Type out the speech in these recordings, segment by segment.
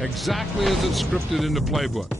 Exactly as it's scripted in the playbook.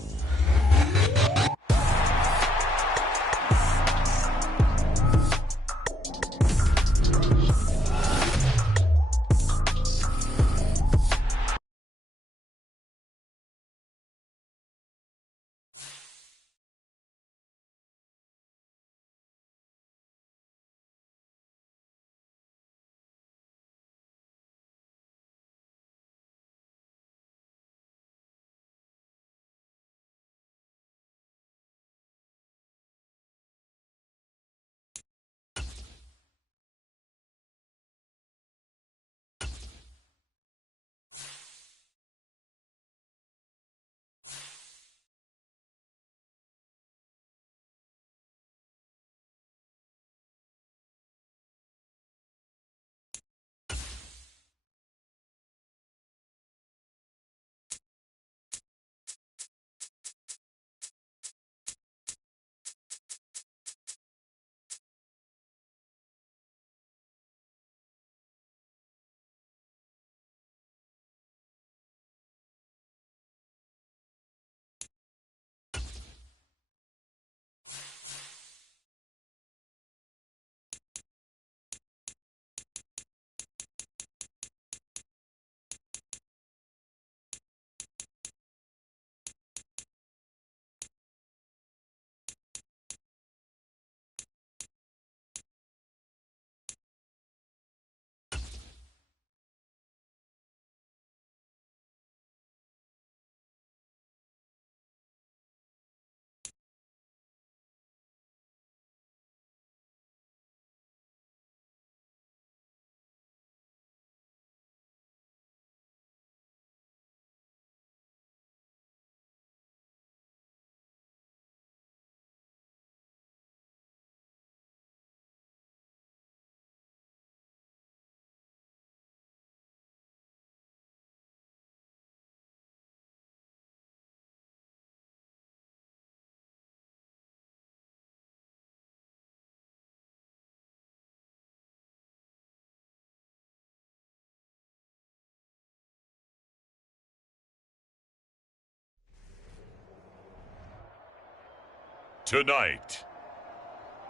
Tonight,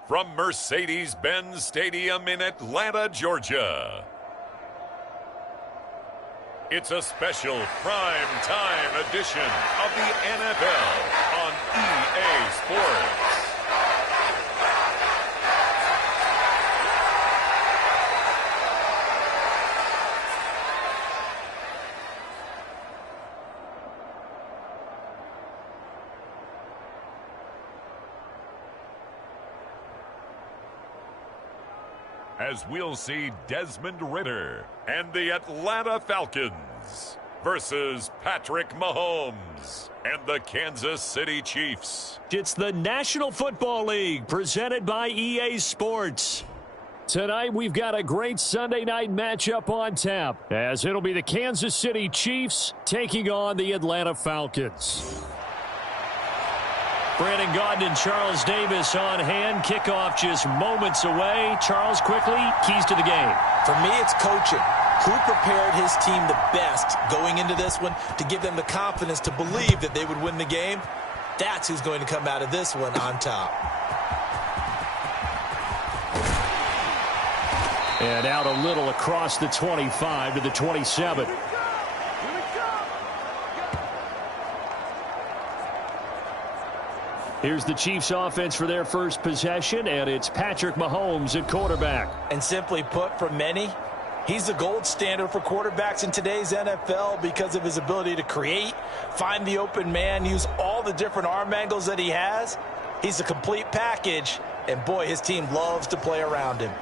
from Mercedes-Benz Stadium in Atlanta, Georgia, it's a special prime time edition of the NFL on EA Sports. As we'll see Desmond Ridder and the Atlanta Falcons versus Patrick Mahomes and the Kansas City Chiefs. It's the National Football League presented by EA Sports. Tonight we've got a great Sunday night matchup on tap, as it'll be the Kansas City Chiefs taking on the Atlanta Falcons. Brandon Gaudin and Charles Davis on hand. Kickoff just moments away. Charles, quickly, keys to the game. For me, it's coaching. Who prepared his team the best going into this one to give them the confidence to believe that they would win the game? That's who's going to come out of this one on top. And out a little across the 25 to the 27. Here's the Chiefs offense for their first possession, and it's Patrick Mahomes at quarterback. And simply put, for many, he's the gold standard for quarterbacks in today's NFL because of his ability to create, find the open man, use all the different arm angles that he has. He's a complete package, and boy, his team loves to play around him.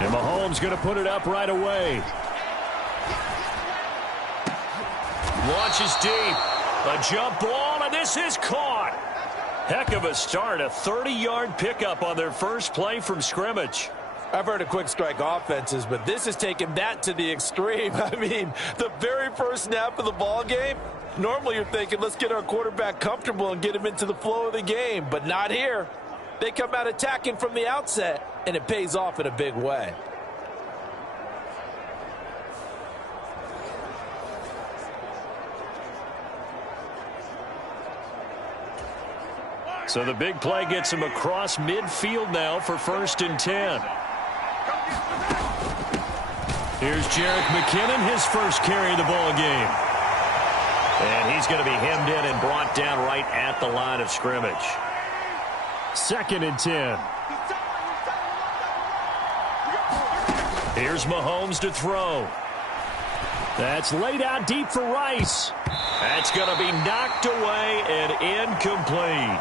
And Mahomes going to put it up right away. Launches deep. A jump ball, and this is caught. Heck of a start. A 30-yard pickup on their first play from scrimmage. I've heard of quick strike offenses, but this is taking that to the extreme. I mean, the very first snap of the ball game, normally you're thinking, let's get our quarterback comfortable and get him into the flow of the game, but not here. They come out attacking from the outset, and it pays off in a big way. So the big play gets him across midfield now for 1st and 10. Here's Jerick McKinnon, his first carry of the ball game. And he's going to be hemmed in and brought down right at the line of scrimmage. 2nd and 10. Here's Mahomes to throw. That's laid out deep for Rice. That's going to be knocked away and incomplete.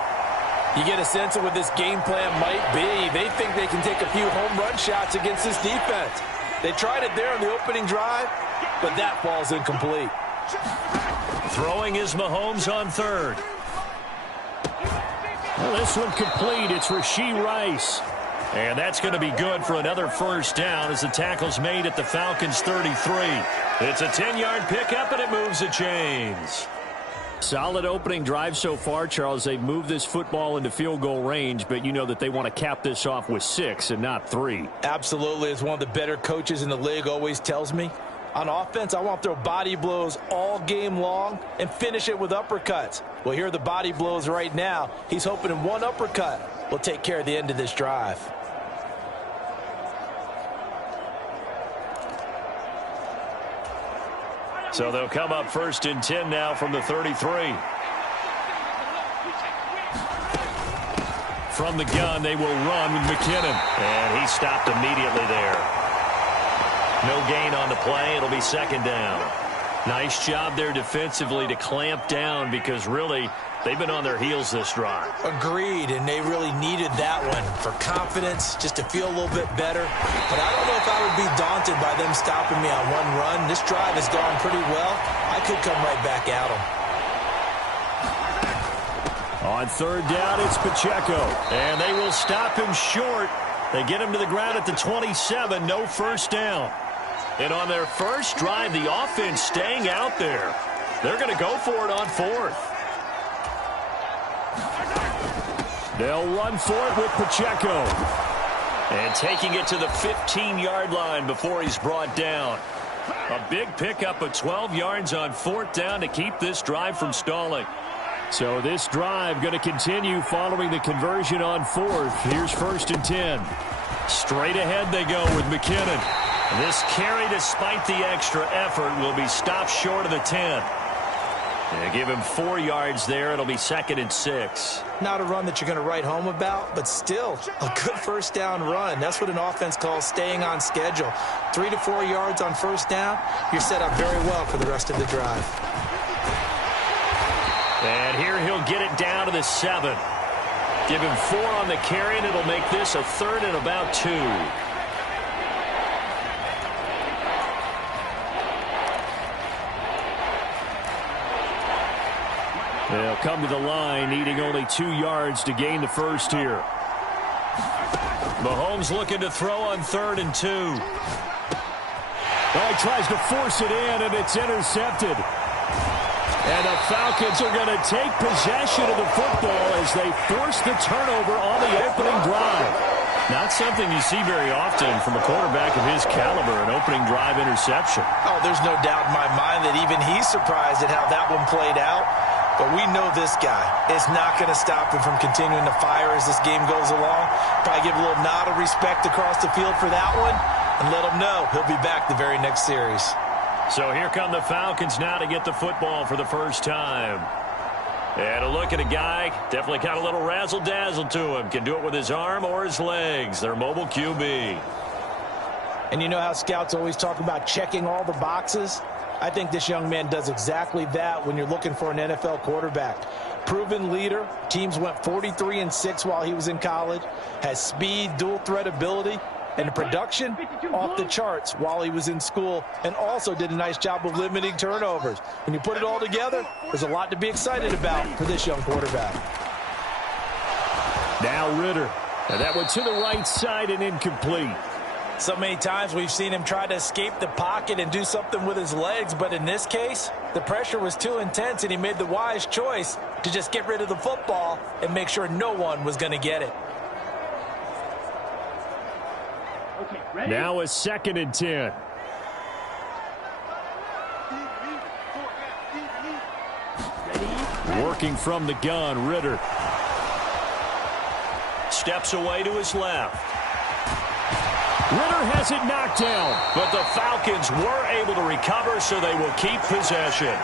You get a sense of what this game plan might be. They think they can take a few home run shots against this defense. They tried it there on the opening drive, but that falls incomplete. Throwing is Mahomes on 3rd. Well, this one complete. It's Rashee Rice. And that's going to be good for another 1st down as the tackle's made at the Falcons' 33. It's a 10-yard pickup, and it moves the chains. Solid opening drive so far, Charles. They've moved this football into field goal range, but you know that they want to cap this off with 6 and not 3. Absolutely. As one of the better coaches in the league always tells me, on offense, I want to throw body blows all game long and finish it with uppercuts. Well, here are the body blows right now. He's hoping in one uppercut will take care of the end of this drive. So they'll come up 1st and 10 now from the 33. From the gun, they will run with McKinnon. And he stopped immediately there. No gain on the play. It'll be 2nd down. Nice job there defensively to clamp down because really they've been on their heels this drive. Agreed, and they really needed that one for confidence, just to feel a little bit better. But I don't know if I would be daunted by them stopping me on one run. This drive has gone pretty well. I could come right back at them. On 3rd down, it's Pacheco. And they will stop him short. They get him to the ground at the 27. No 1st down. And on their first drive, the offense staying out there. They're going to go for it on 4th. They'll run for it with Pacheco. And taking it to the 15-yard line before he's brought down. A big pickup of 12 yards on 4th down to keep this drive from stalling. So this drive going to continue following the conversion on 4th. Here's 1st and 10. Straight ahead they go with McKinnon. This carry, despite the extra effort, will be stopped short of the 10. They give him 4 yards there. It'll be 2nd and 6. Not a run that you're going to write home about, but still a good 1st down run. That's what an offense calls staying on schedule. 3 to 4 yards on 1st down, you're set up very well for the rest of the drive. And here he'll get it down to the 7. Give him 4 on the carry, and it'll make this a 3rd and about 2. They'll come to the line, needing only 2 yards to gain the 1st here. Mahomes looking to throw on 3rd and 2. Oh, he tries to force it in, and it's intercepted. And the Falcons are going to take possession of the football as they force the turnover on the opening drive. Not something you see very often from a quarterback of his caliber, an opening drive interception. Oh, there's no doubt in my mind that even he's surprised at how that one played out. But we know this guy is not going to stop him from continuing to fire as this game goes along. Probably give a little nod of respect across the field for that one and let him know he'll be back the very next series. So here come the Falcons now to get the football for the first time. And a look at a guy, definitely got a little razzle-dazzle to him. Can do it with his arm or his legs. Their mobile QB. And you know how scouts always talk about checking all the boxes? I think this young man does exactly that when you're looking for an NFL quarterback. Proven leader. Teams went 43-6 while he was in college. Has speed, dual threat ability. And the production off the charts while he was in school, and also did a nice job of limiting turnovers. When you put it all together, there's a lot to be excited about for this young quarterback. Now Ritter. And that one to the right side and incomplete. So many times we've seen him try to escape the pocket and do something with his legs, but in this case, the pressure was too intense, and he made the wise choice to just get rid of the football and make sure no one was going to get it. Now a 2nd and 10. Working from the gun, Ritter. Steps away to his left. Ritter has it knocked down, but the Falcons were able to recover, so they will keep possession.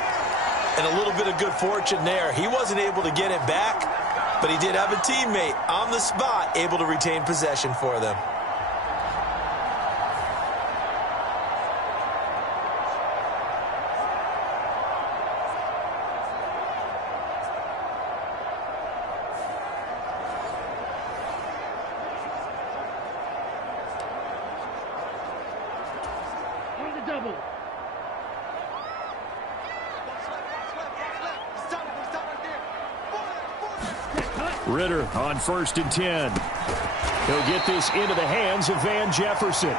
And a little bit of good fortune there. He wasn't able to get it back, but he did have a teammate on the spot able to retain possession for them. Ritter on 1st and 10. He'll get this into the hands of Van Jefferson.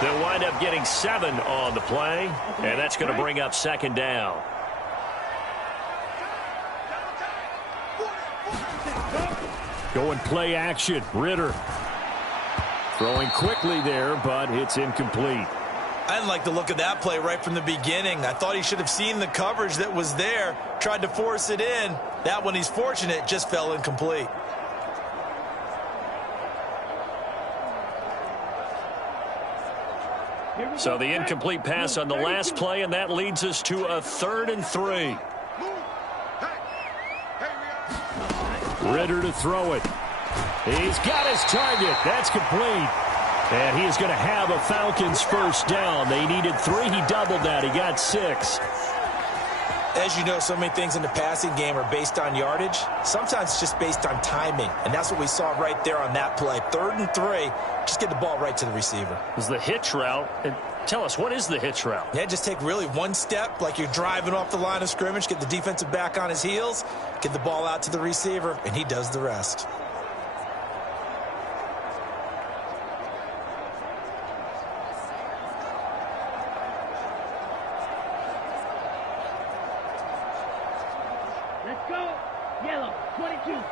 They'll wind up getting 7 on the play, and that's going to bring up 2nd down. Going play action. Ritter throwing quickly there, but it's incomplete. I didn't like the look of that play right from the beginning. I thought he should have seen the coverage that was there, tried to force it in. That one, he's fortunate, just fell incomplete. So the incomplete pass on the last play, and that leads us to a 3rd and 3. Ritter to throw it. He's got his target. That's complete. And he is going to have a Falcons 1st down. They needed 3. He doubled that. He got 6. As you know, so many things in the passing game are based on yardage. Sometimes it's just based on timing. And that's what we saw right there on that play. 3rd and 3. Just get the ball right to the receiver. It was the hitch route. And tell us, what is the hitch route? Yeah, just take really one step like you're driving off the line of scrimmage, get the defensive back on his heels, get the ball out to the receiver, and he does the rest. Let's go. Yellow, 22.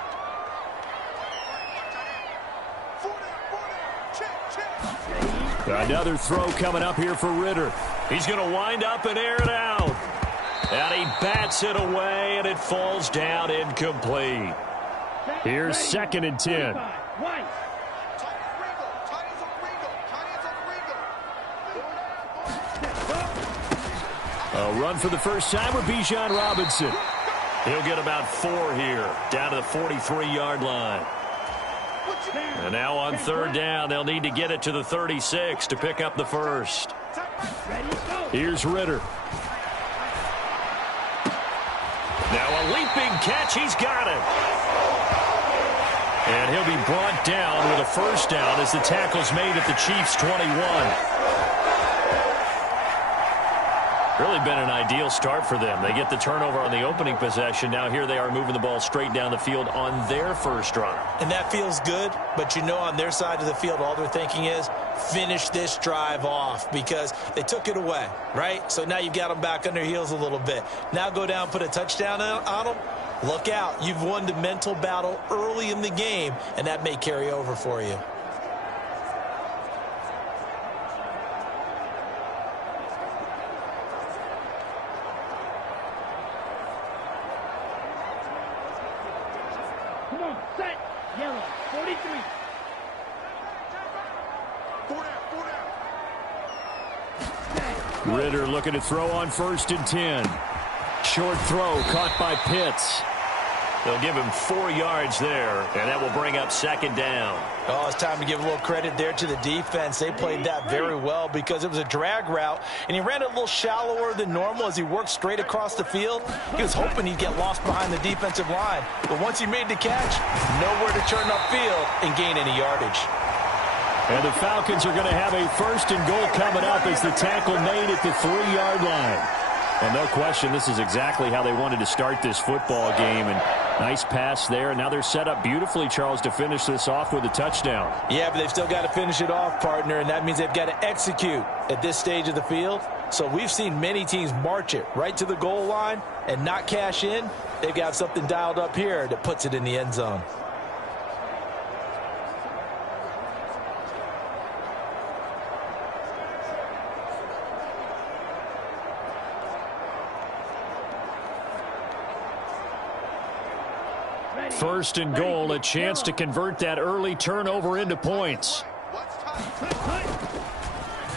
Another throw coming up here for Ritter. He's going to wind up and air it out. And he bats it away, and it falls down incomplete. Here's 2nd and 10. A run for the first time with Bijan Robinson. He'll get about 4 here, down to the 43-yard line. And now on 3rd down, they'll need to get it to the 36 to pick up the 1st. Here's Ritter. Now a leaping catch. He's got it. And he'll be brought down with a 1st down as the tackle's made at the Chiefs' 21. Really been an ideal start for them. They get the turnover on the opening possession. Now here they are moving the ball straight down the field on their 1st drive. And that feels good, but you know on their side of the field, all they're thinking is finish this drive off because they took it away, right? So now you've got them back on their heels a little bit. Now go down, put a touchdown on them. Look out. You've won the mental battle early in the game, and that may carry over for you. Come on, set. Yellow, 43. Ritter looking to throw on 1st and 10. Short throw caught by Pitts. They'll give him 4 yards there, and that will bring up 2nd down. Oh, it's time to give a little credit there to the defense. They played that very well because it was a drag route, and he ran it a little shallower than normal as he worked straight across the field. He was hoping he'd get lost behind the defensive line, but once he made the catch, nowhere to turn upfield and gain any yardage. And the Falcons are going to have a 1st and goal coming up as the tackle made at the 3-yard line. Well, no question, this is exactly how they wanted to start this football game. And Nice pass there. Now they're set up beautifully, Charles, to finish this off with a touchdown. Yeah, but they've still got to finish it off, partner, and that means they've got to execute at this stage of the field. So we've seen many teams march it right to the goal line and not cash in. They've got something dialed up here that puts it in the end zone. First and goal, a chance to convert that early turnover into points.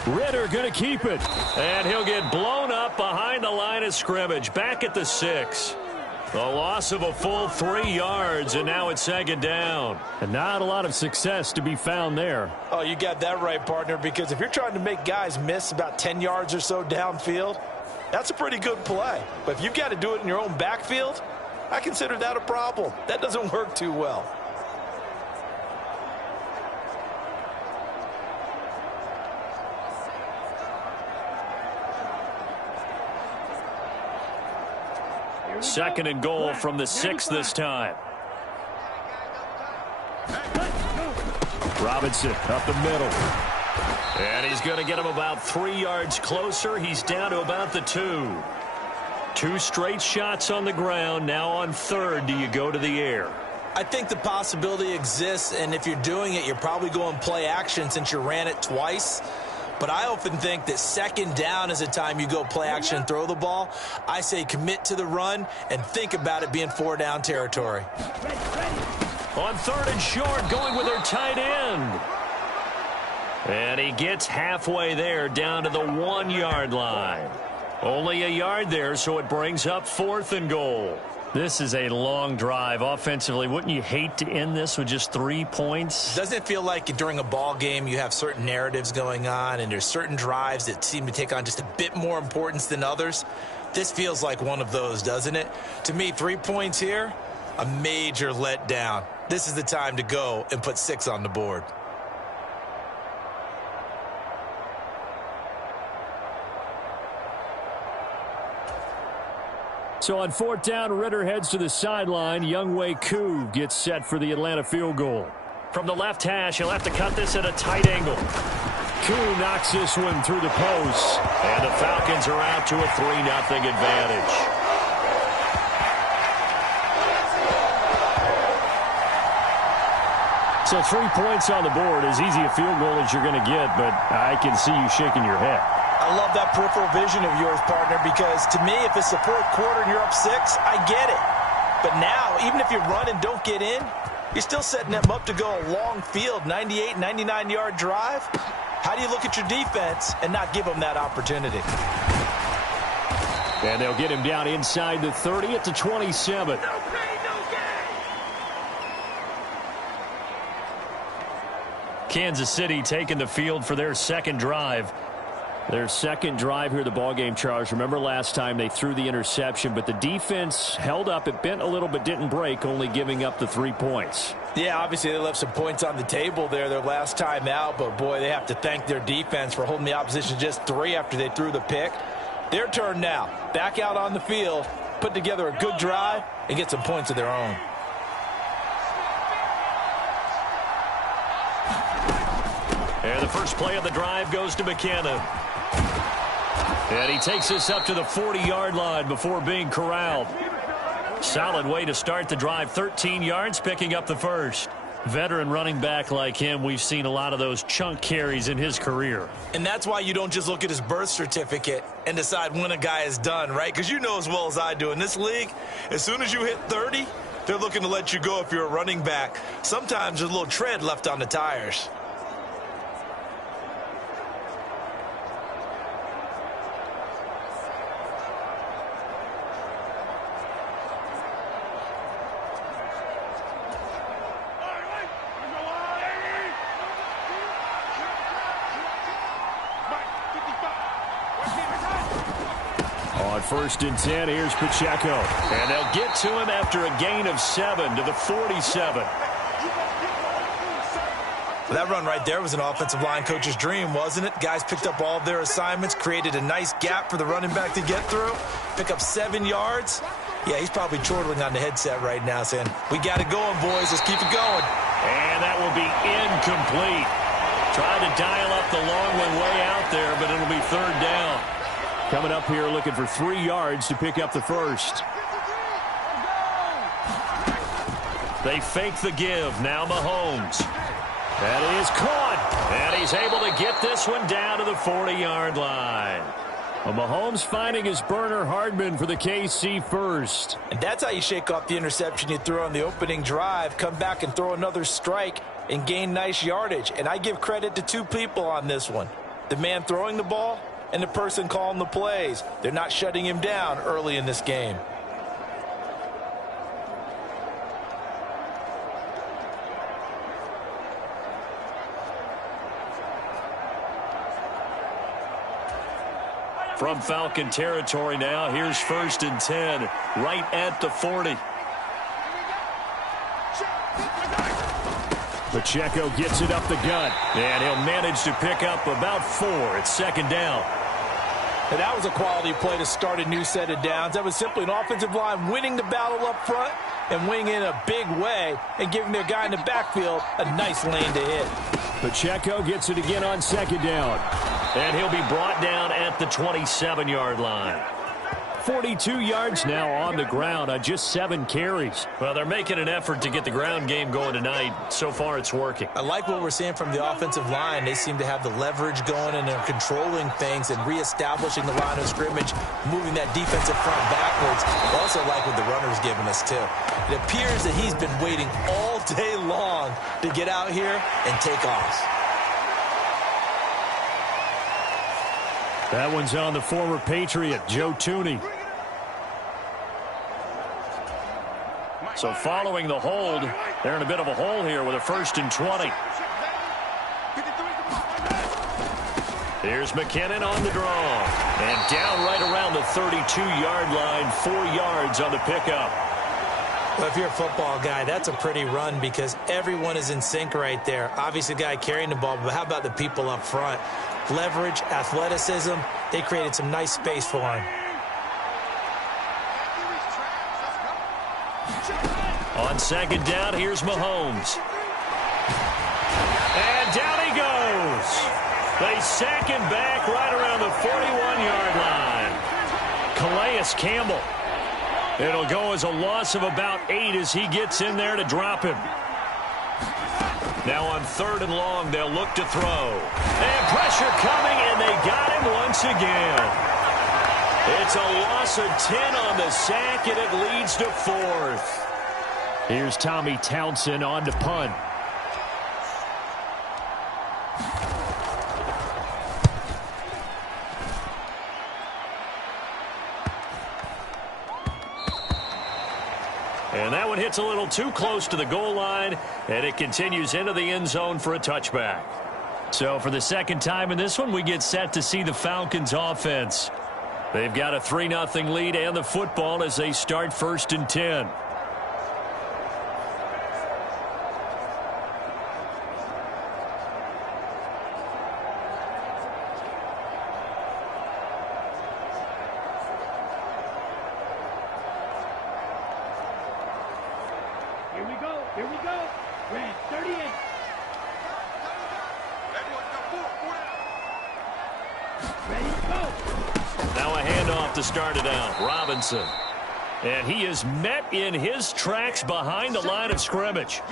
Ritter going to keep it. And he'll get blown up behind the line of scrimmage. Back at the 6. A loss of a full 3 yards, and now it's second down. And not a lot of success to be found there. Oh, you got that right, partner, because if you're trying to make guys miss about 10 yards or so downfield, that's a pretty good play. But if you've got to do it in your own backfield, I consider that a problem. That doesn't work too well. Second and goal from the 6 this time. Robinson up the middle. And he's going to get him about 3 yards closer. He's down to about the 2. 2 straight shots on the ground. Now on third, do you go to the air? I think the possibility exists, and if you're doing it, you're probably going play action since you ran it twice. But I often think that second down is a time you go play action and throw the ball. I say commit to the run and think about it being 4 down territory. On third and short, going with their tight end. And he gets halfway there, down to the 1 yard line. Only a yard there, so it brings up 4th and goal. This is a long drive offensively. Wouldn't you hate to end this with just 3 points? Doesn't it feel like during a ball game you have certain narratives going on and there's certain drives that seem to take on just a bit more importance than others? This feels like one of those, doesn't it? To me, 3 points here, a major letdown. This is the time to go and put 6 on the board. So on 4th down, Ritter heads to the sideline. Younghoe Koo gets set for the Atlanta field goal. From the left hash, he'll have to cut this at a tight angle. Koo knocks this one through the post. And the Falcons are out to a 3-0 advantage. So 3 points on the board, as easy a field goal as you're going to get, but I can see you shaking your head. I love that peripheral vision of yours, partner, because to me, if it's the 4th quarter and you're up 6, I get it. But now, even if you run and don't get in, you're still setting them up to go a long field, 98, 99-yard drive. How do you look at your defense and not give them that opportunity? And they'll get him down inside the 30 at the 27. Kansas City taking the field for their second drive. Their second drive here, the ballgame, Charles. Remember last time they threw the interception, but the defense held up. It bent a little but didn't break, only giving up the 3 points. Yeah, obviously they left some points on the table there their last time out, but boy, they have to thank their defense for holding the opposition just 3 after they threw the pick. Their turn now. Back out on the field, put together a good drive, and get some points of their own. And the first play of the drive goes to McKinnon. And he takes this up to the 40-yard line before being corralled. Solid way to start the drive. 13 yards, picking up the first. Veteran running back like him, we've seen a lot of those chunk carries in his career. And that's why you don't just look at his birth certificate and decide when a guy is done, right? Because you know as well as I do, in this league, as soon as you hit 30, they're looking to let you go if you're a running back. Sometimes there's a little tread left on the tires. First and 10, here's Pacheco. And they'll get to him after a gain of 7 to the 47. That run right there was an offensive line coach's dream, wasn't it? Guys picked up all of their assignments, created a nice gap for the running back to get through, pick up 7 yards, Yeah, he's probably chortling on the headset right now saying, we got it going, boys. Let's keep it going. And that will be incomplete. Trying to dial up the long one way out there, but it'll be third down. Coming up here looking for 3 yards to pick up the first. They fake the give. Now Mahomes. That is caught. And he's able to get this one down to the 40-yard line. Well, Mahomes finding his burner Hardman for the KC first. And that's how you shake off the interception you threw on the opening drive. Come back and throw another strike and gain nice yardage. And I give credit to 2 people on this one. The man throwing the ball and the person calling the plays. They're not shutting him down early in this game. From Falcon territory now, here's 1st and 10, right at the 40. Pacheco gets it up the gut, and he'll manage to pick up about 4 at 2nd down. And that was a quality play to start a new set of downs. That was simply an offensive line winning the battle up front and winning in a big way and giving their guy in the backfield a nice lane to hit. Pacheco gets it again on 2nd down. And he'll be brought down at the 27-yard line. 42 yards now on the ground on just 7 carries. Well, they're making an effort to get the ground game going tonight. So far, it's working. I like what we're seeing from the offensive line. They seem to have the leverage going, and they're controlling things and reestablishing the line of scrimmage, moving that defensive front backwards. I also like what the runner's giving us, too. It appears that he's been waiting all day long to get out here and take off. That one's on the former Patriot, Joe Tooney. So following the hold, they're in a bit of a hole here with a 1st and 20. Here's McKinnon on the draw. And down right around the 32-yard line, 4 yards on the pickup. Well, if you're a football guy, that's a pretty run because everyone is in sync right there. Obviously, the guy carrying the ball, but how about the people up front? Leverage, athleticism, they created some nice space for him. On 2nd down, here's Mahomes. And down he goes. They sack him back right around the 41-yard line. Calais Campbell. It'll go as a loss of about 8 as he gets in there to drop him. Now on 3rd and long, they'll look to throw. And pressure coming, and they got him once again. It's a loss of 10 on the sack, and it leads to 4th. Here's Tommy Townsend on to punt. And that one hits a little too close to the goal line, and it continues into the end zone for a touchback. So for the 2nd time in this one, we get set to see the Falcons offense. They've got a 3-0 lead and the football as they start 1st and 10. Here we go. Red 38. Ready, go. Now a handoff to start it out. Robinson. And he is met in his tracks behind the line of scrimmage.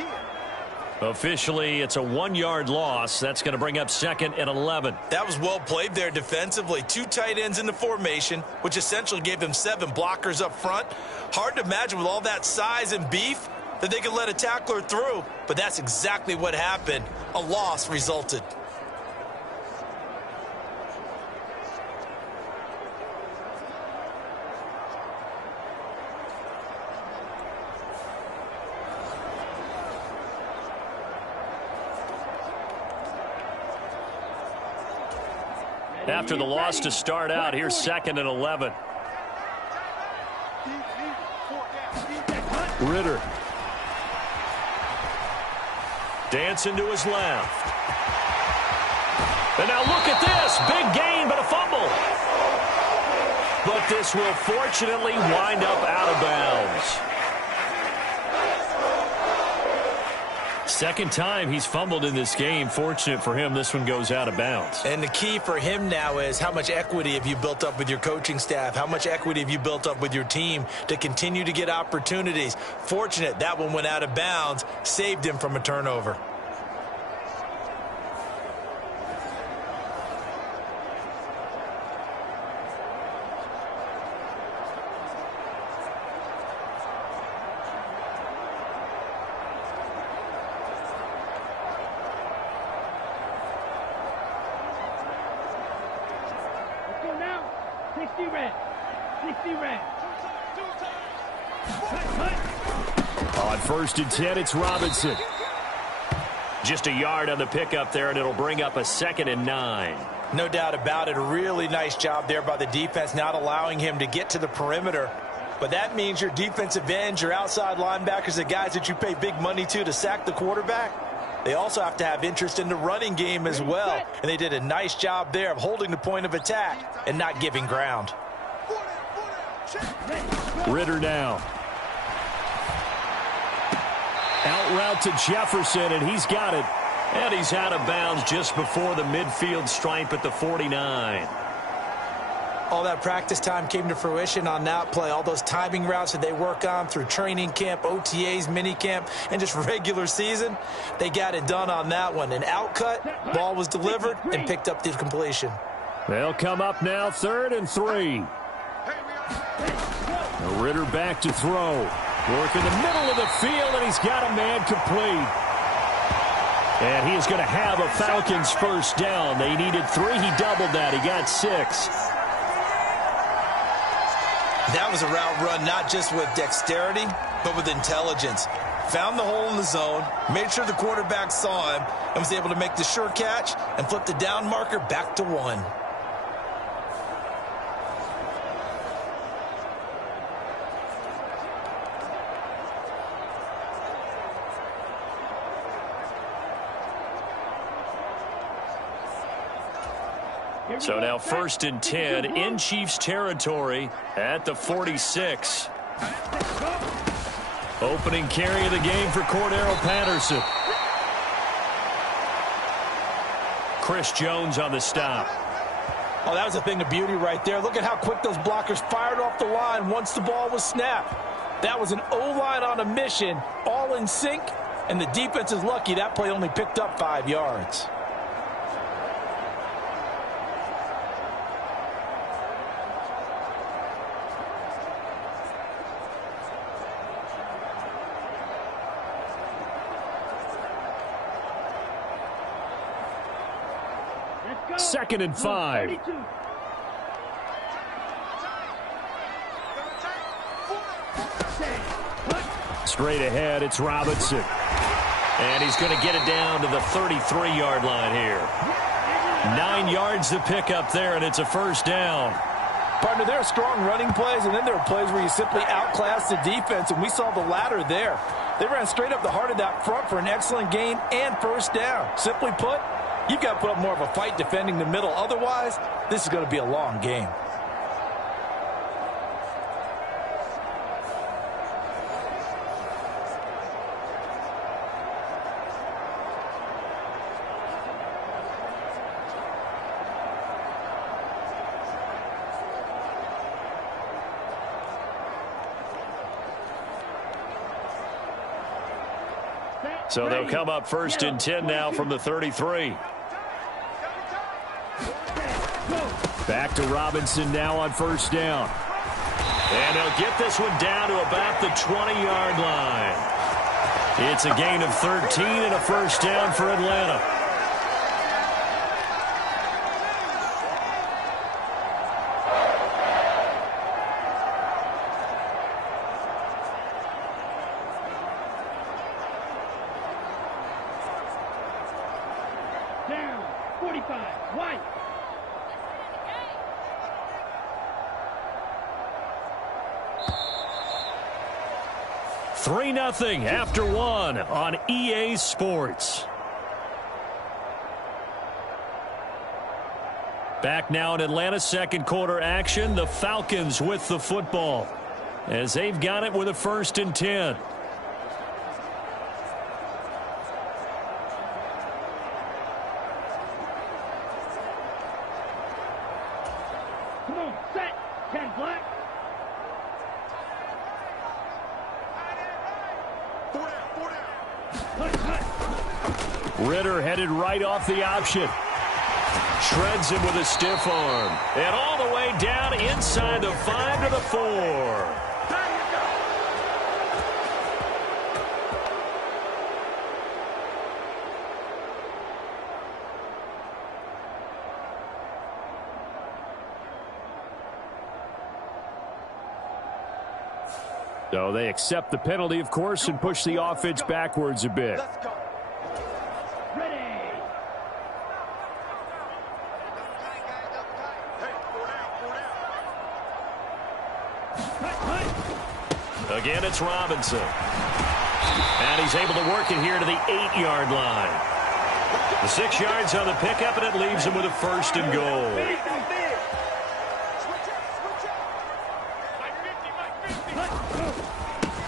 Officially, it's a 1-yard loss. That's going to bring up 2nd and 11. That was well played there defensively. 2 tight ends in the formation, which essentially gave them 7 blockers up front. Hard to imagine with all that size and beef that they could let a tackler through, but that's exactly what happened. A loss resulted. After the loss to start out, here's 2nd and 11. Ritter. Dancing to his left. And now look at this. Big gain, but a fumble. The but this will fortunately wind up out of bounds. Second time he's fumbled in this game. Fortunate for him, this one goes out of bounds. And the key for him now is how much equity have you built up with your coaching staff? How much equity have you built up with your team to continue to get opportunities? Fortunate that one went out of bounds, saved him from a turnover. On 1st and 10, it's Robinson. Just a yard on the pickup there, and it'll bring up a 2nd and 9. No doubt about it. A really nice job there by the defense, not allowing him to get to the perimeter. But that means your defensive ends, your outside linebackers, the guys that you pay big money to sack the quarterback, they also have to have interest in the running game as well. And they did a nice job there of holding the point of attack and not giving ground. Ritter now. Out route to Jefferson, and he's got it. And he's out of bounds just before the midfield stripe at the 49. All that practice time came to fruition on that play. All those timing routes that they work on through training camp, OTAs, minicamp, and just regular season, they got it done on that one. An outcut, ball was delivered, and picked up the completion. They'll come up now, 3rd and 3. Ritter back to throw. Work in the middle of the field, and he's got a man complete. And he is going to have a Falcons first down. They needed 3. He doubled that. He got 6. That was a route run not just with dexterity, but with intelligence. Found the hole in the zone, made sure the quarterback saw him, and was able to make the sure catch and flip the down marker back to 1. So now 1st and 10 in Chiefs territory at the 46. Opening carry of the game for Cordero Patterson. Chris Jones on the stop. Oh, that was a thing of beauty right there. Look at how quick those blockers fired off the line once the ball was snapped. That was an O-line on a mission, all in sync, and the defense is lucky that play only picked up 5 yards. Second and 5. Straight ahead, it's Robinson. And he's going to get it down to the 33-yard line here. 9 yards to pick up there, and it's a first down. Partner, there are strong running plays, and then there are plays where you simply outclass the defense, and we saw the latter there. They ran straight up the heart of that front for an excellent gain and first down. Simply put, you've got to put up more of a fight defending the middle. Otherwise, this is going to be a long game. So they'll come up 1st and 10 now from the 33. Back to Robinson now on first down. And they'll get this one down to about the 20-yard line. It's a gain of 13 and a first down for Atlanta. Down, 45, White. 3-0 after 1 on EA Sports. Back now in Atlanta's second quarter action. The Falcons with the football as they've got it with a 1st and 10. Come on, set. 10 black. Ritter headed right off the option. Shreds him with a stiff arm. And all the way down inside the 5 to the 4. So they accept the penalty, of course, and push the offense backwards a bit. Let's go. Ready. Again, it's Robinson. And he's able to work it here to the 8-yard line. The 6 yards on the pickup, and it leaves him with a 1st and goal.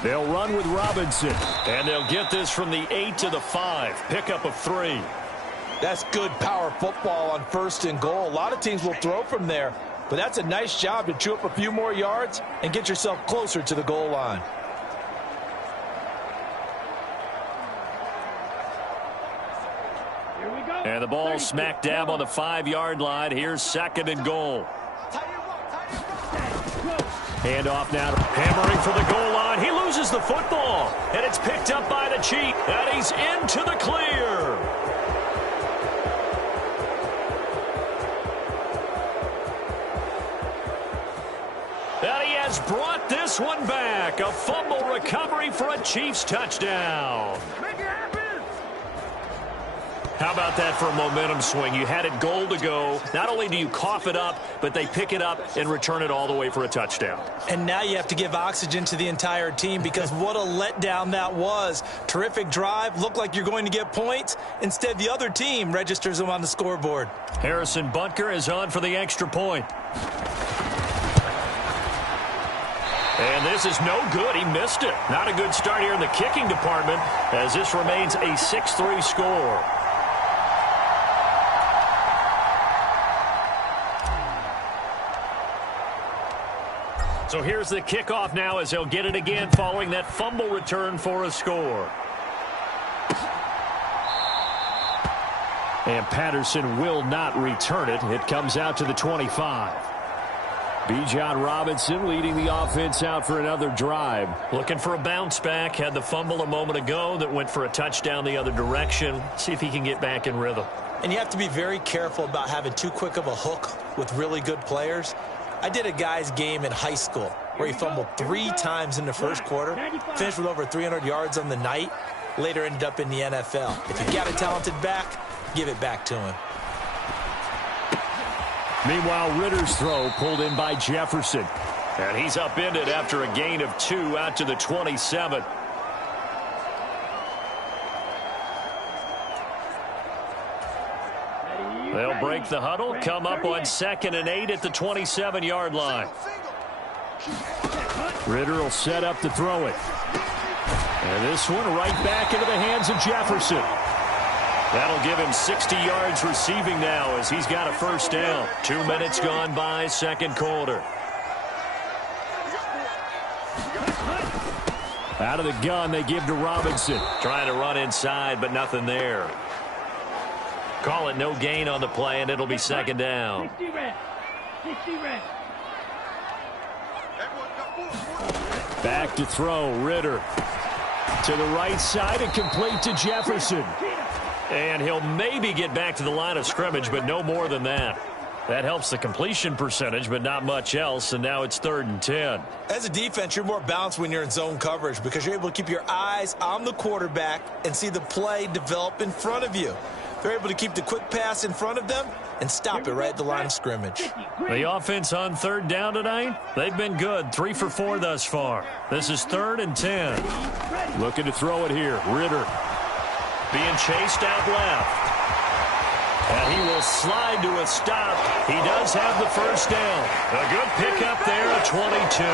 They'll run with Robinson, and they'll get this from the 8 to the 5. Pickup of 3. That's good power football on 1st and goal. A lot of teams will throw from there, but that's a nice job to chew up a few more yards and get yourself closer to the goal line. Here we go. And the ball smack dab on the 5-yard line. Here's 2nd and goal. Handoff now. Hammering for the goal line. He loses the football. And it's picked up by the Chief. And he's into the clear. And he has brought this one back. A fumble recovery for a Chiefs touchdown. Make it happen. How about that for a momentum swing? You had it goal to go. Not only do you cough it up, but they pick it up and return it all the way for a touchdown. And now you have to give oxygen to the entire team because what a letdown that was. Terrific drive. Looked like you're going to get points. Instead, the other team registers them on the scoreboard. Harrison Butker is on for the extra point. And this is no good. He missed it. Not a good start here in the kicking department as this remains a 6-3 score. So here's the kickoff now as they'll get it again following that fumble return for a score. And Patterson will not return it. It comes out to the 25. Bijan Robinson leading the offense out for another drive. Looking for a bounce back. Had the fumble a moment ago that went for a touchdown the other direction. See if he can get back in rhythm. And you have to be very careful about having too quick of a hook with really good players. I did a guy's game in high school where he fumbled 3 times in the first quarter, finished with over 300 yards on the night, later ended up in the NFL. If you got a talented back, give it back to him. Meanwhile, Ritter's throw pulled in by Jefferson. And he's upended after a gain of 2 out to the 27. They'll break the huddle, come up on 2nd and 8 at the 27-yard line. Ritter will set up to throw it. And this one right back into the hands of Jefferson. That'll give him 60 yards receiving now as he's got a first down. 2 minutes gone by, second quarter. Out of the gun, they give to Robinson. Trying to run inside, but nothing there. Call it no gain on the play, and it'll be second down. 60 red. 60 red. Back to throw, Ritter. To the right side and complete to Jefferson. And he'll maybe get back to the line of scrimmage, but no more than that. That helps the completion percentage, but not much else, and now it's 3rd and 10. As a defense, you're more balanced when you're in zone coverage because you're able to keep your eyes on the quarterback and see the play develop in front of you. They're able to keep the quick pass in front of them and stop it right at the line of scrimmage. The offense on 3rd down tonight, they've been good. 3 for 4 thus far. This is 3rd and 10. Looking to throw it here. Ritter being chased out left. And he will slide to a stop. He does have the first down. A good pickup there at 22.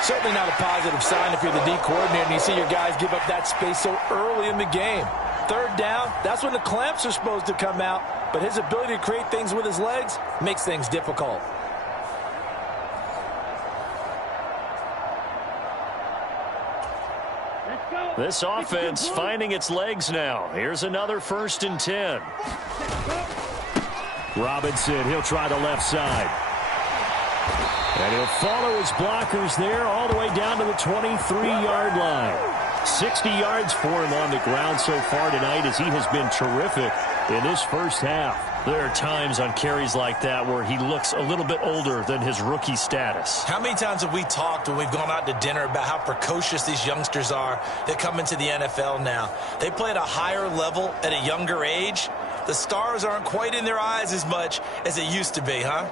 Certainly not a positive sign if you're the D coordinator and you see your guys give up that space so early in the game. Third down, that's when the clamps are supposed to come out, but his ability to create things with his legs makes things difficult. This offense finding its legs now. Here's another 1st and 10. Robinson, he'll try the left side. And he'll follow his blockers there all the way down to the 23-yard line. 60 yards for him on the ground so far tonight as he has been terrific in this first half. There are times on carries like that where he looks a little bit older than his rookie status. How many times have we talked when we've gone out to dinner about how precocious these youngsters are that come into the NFL now? They play at a higher level at a younger age. The stars aren't quite in their eyes as much as it used to be, huh?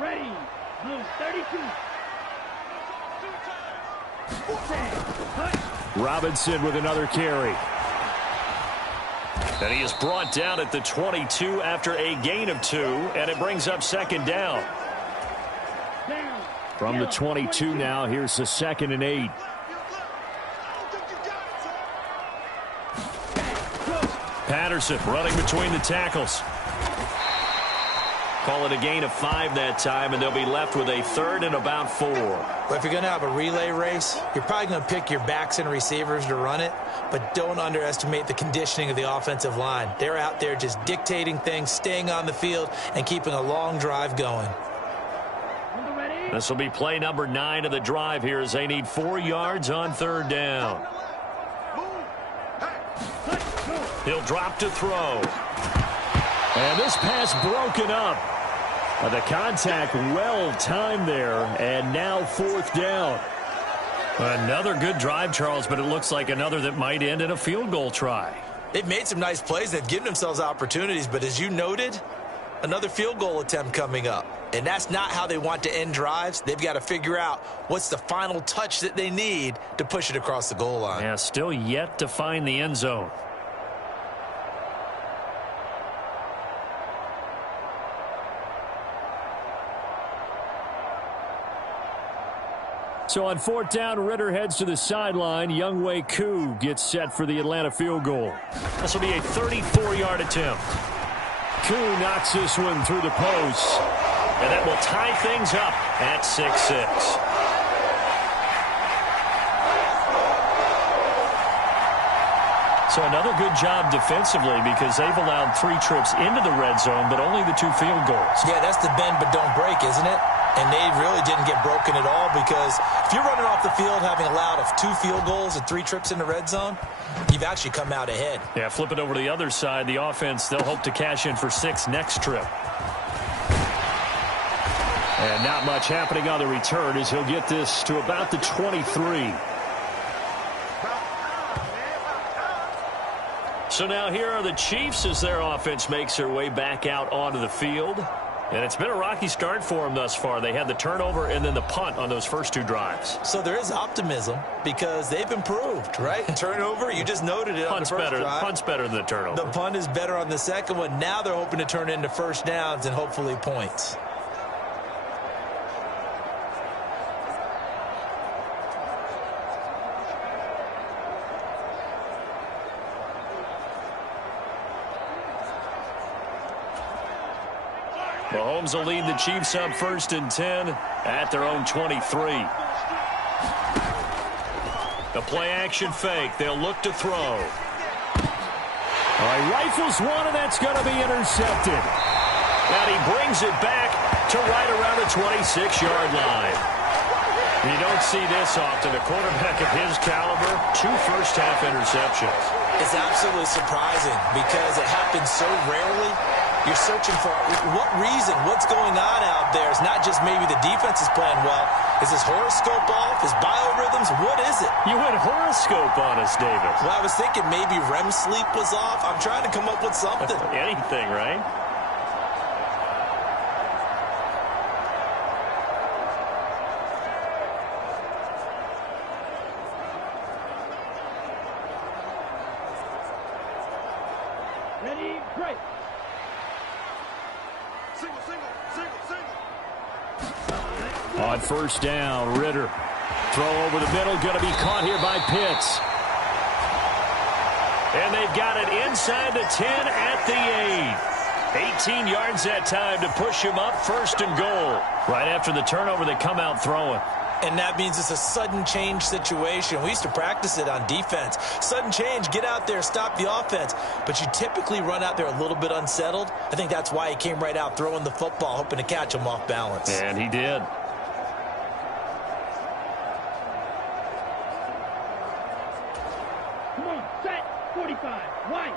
Ready. Blue 32. Robinson with another carry. And he is brought down at the 22 after a gain of 2, and it brings up 2nd down. From the 22 now, here's the 2nd and 8. Patterson running between the tackles. Call it a gain of 5 that time, and they'll be left with a 3rd and about 4. Well, if you're going to have a relay race, you're probably going to pick your backs and receivers to run it, but don't underestimate the conditioning of the offensive line. They're out there just dictating things, staying on the field, and keeping a long drive going. This will be play number 9 of the drive here as they need 4 yards on 3rd down. He'll drop to throw. And this pass broken up. The contact well timed there, and now 4th down. Another good drive, Charles, but it looks like another that might end in a field goal try. They've made some nice plays. They've given themselves opportunities, but as you noted, another field goal attempt coming up. And that's not how they want to end drives. They've got to figure out what's the final touch that they need to push it across the goal line. Yeah, still yet to find the end zone. So on 4th down, Ritter heads to the sideline. Younghoe Koo gets set for the Atlanta field goal. This will be a 34-yard attempt. Koo knocks this one through the post. And that will tie things up at 6-6. So another good job defensively because they've allowed 3 trips into the red zone, but only the 2 field goals. Yeah, that's the bend but don't break, isn't it? And they really didn't get broken at all because if you're running off the field having allowed 2 field goals and 3 trips in the red zone, you've actually come out ahead. Yeah, flip it over to the other side. The offense, they'll hope to cash in for 6 next trip. And not much happening on the return as he'll get this to about the 23. So now here are the Chiefs as their offense makes their way back out onto the field. And it's been a rocky start for them thus far. They had the turnover and then the punt on those first 2 drives. So there is optimism because they've improved, right? Turnover, you just noted it on the first drive. Punt's better than the turnover. The punt is better on the second one. Now they're hoping to turn it into first downs and hopefully points. Mahomes will lead the Chiefs up 1st and 10 at their own 23. The play-action fake. They'll look to throw. All right, rifles one, and that's going to be intercepted. And he brings it back to right around the 26-yard line. You don't see this often. A quarterback of his caliber, 2 first-half interceptions. It's absolutely surprising because it happens so rarely. You're searching for what reason, what's going on out there. It's not just maybe the defense is playing well. Is his horoscope off? His biorhythms? What is it? You went horoscope on us, David. Well, I was thinking maybe REM sleep was off. I'm trying to come up with something. Anything, right? Ready, break. On first down, Ritter. Throw over the middle, going to be caught here by Pitts. And they've got it inside the 10 at the 8. 18 yards that time to push him up, first and goal. Right after the turnover, they come out throwing. And that means it's a sudden change situation. We used to practice it on defense. Sudden change, get out there, stop the offense. But you typically run out there a little bit unsettled. I think that's why he came right out throwing the football, hoping to catch him off balance. And he did. Come on, set, 45, white.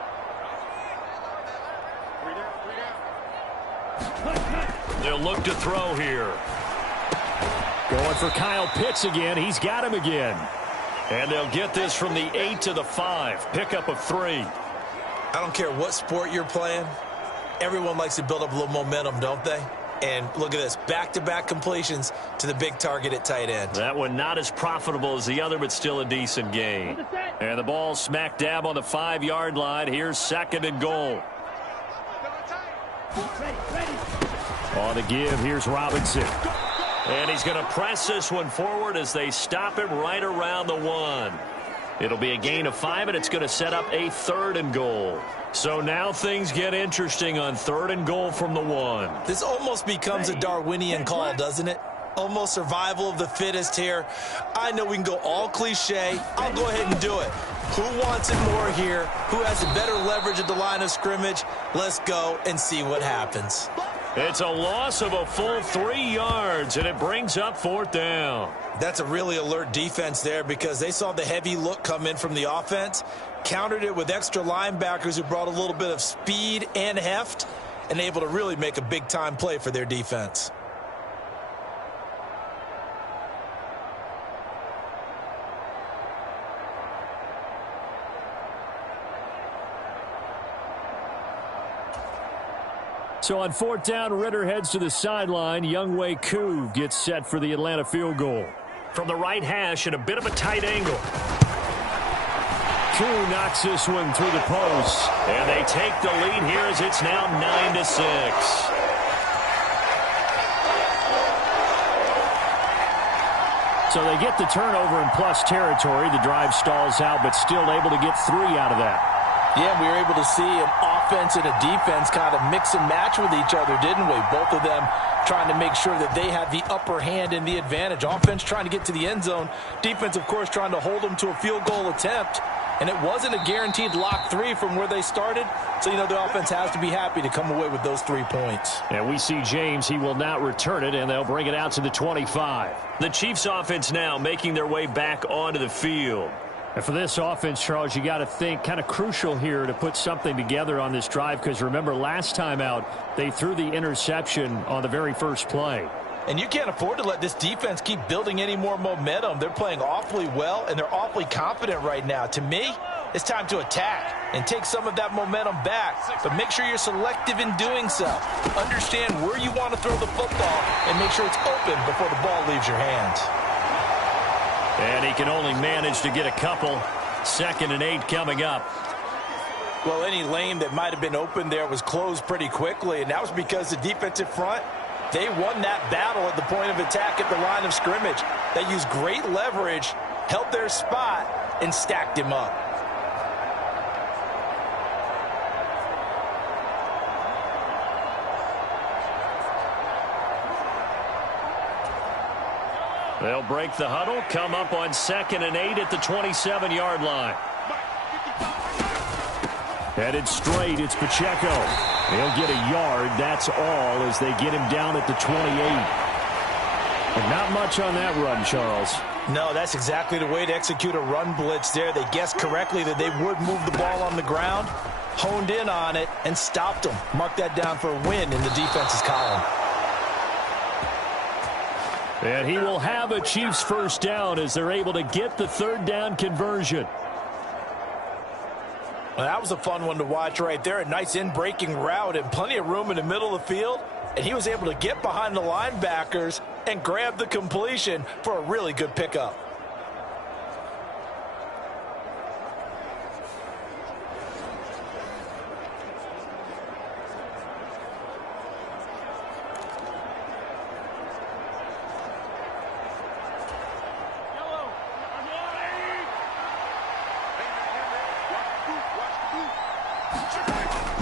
They'll look to throw here. Going for Kyle Pitts again. He's got him again. And they'll get this from the 8 to the 5. Pickup of 3. I don't care what sport you're playing. Everyone likes to build up a little momentum, don't they? And look at this, back-to-back completions to the big target at tight end. That one not as profitable as the other, but still a decent gain. And the ball smack dab on the 5-yard line. Here's second and goal. On the give, here's Robinson. And he's going to press this one forward as they stop him right around the 1. It'll be a gain of 5, and it's going to set up a third and goal. So now things get interesting on third and goal from the 1. This almost becomes a Darwinian call, doesn't it? Almost survival of the fittest here. I know we can go all cliche. I'll go ahead and do it. Who wants it more here? Who has a better leverage at the line of scrimmage? Let's go and see what happens. It's a loss of a full 3 yards, and it brings up fourth down. That's a really alert defense there because they saw the heavy look come in from the offense, countered it with extra linebackers who brought a little bit of speed and heft, and able to really make a big-time play for their defense. So on fourth down, Ritter heads to the sideline. Younghoe Koo gets set for the Atlanta field goal. From the right hash at a bit of a tight angle. Koo knocks this one through the post. And they take the lead here as it's now 9-6. So they get the turnover in plus territory. The drive stalls out, but still able to get 3 out of that. Yeah, we were able to see an offense and a defense kind of mix and match with each other, didn't we? Both of them trying to make sure that they have the upper hand and the advantage. Offense trying to get to the end zone. Defense, of course, trying to hold them to a field goal attempt. And it wasn't a guaranteed lock 3 from where they started. So, you know, the offense has to be happy to come away with those 3 points. And we see James. He will not return it, and they'll bring it out to the 25. The Chiefs offense now making their way back onto the field. And for this offense, Charles, you got to think kind of crucial here to put something together on this drive because remember last time out they threw the interception on the very first play. And you can't afford to let this defense keep building any more momentum. They're playing awfully well, and they're awfully confident right now. To me, it's time to attack and take some of that momentum back. But make sure you're selective in doing so. Understand where you want to throw the football and make sure it's open before the ball leaves your hands. And he can only manage to get a couple. 2nd and 8 coming up. Well, any lane that might have been open there was closed pretty quickly, and that was because the defensive front, they won that battle at the point of attack at the line of scrimmage. They used great leverage, held their spot, and stacked him up. They'll break the huddle, come up on 2nd and 8 at the 27-yard line. Headed straight, it's Pacheco. He'll get a yard, that's all, as they get him down at the 28. And not much on that run, Charles. No, that's exactly the way to execute a run blitz there. They guessed correctly that they would move the ball on the ground, honed in on it, and stopped them. Mark that down for a win in the defense's column. And he will have a Chiefs first down as they're able to get the 3rd down conversion. Well, that was a fun one to watch right there. A nice in-breaking route and plenty of room in the middle of the field. And he was able to get behind the linebackers and grab the completion for a really good pickup.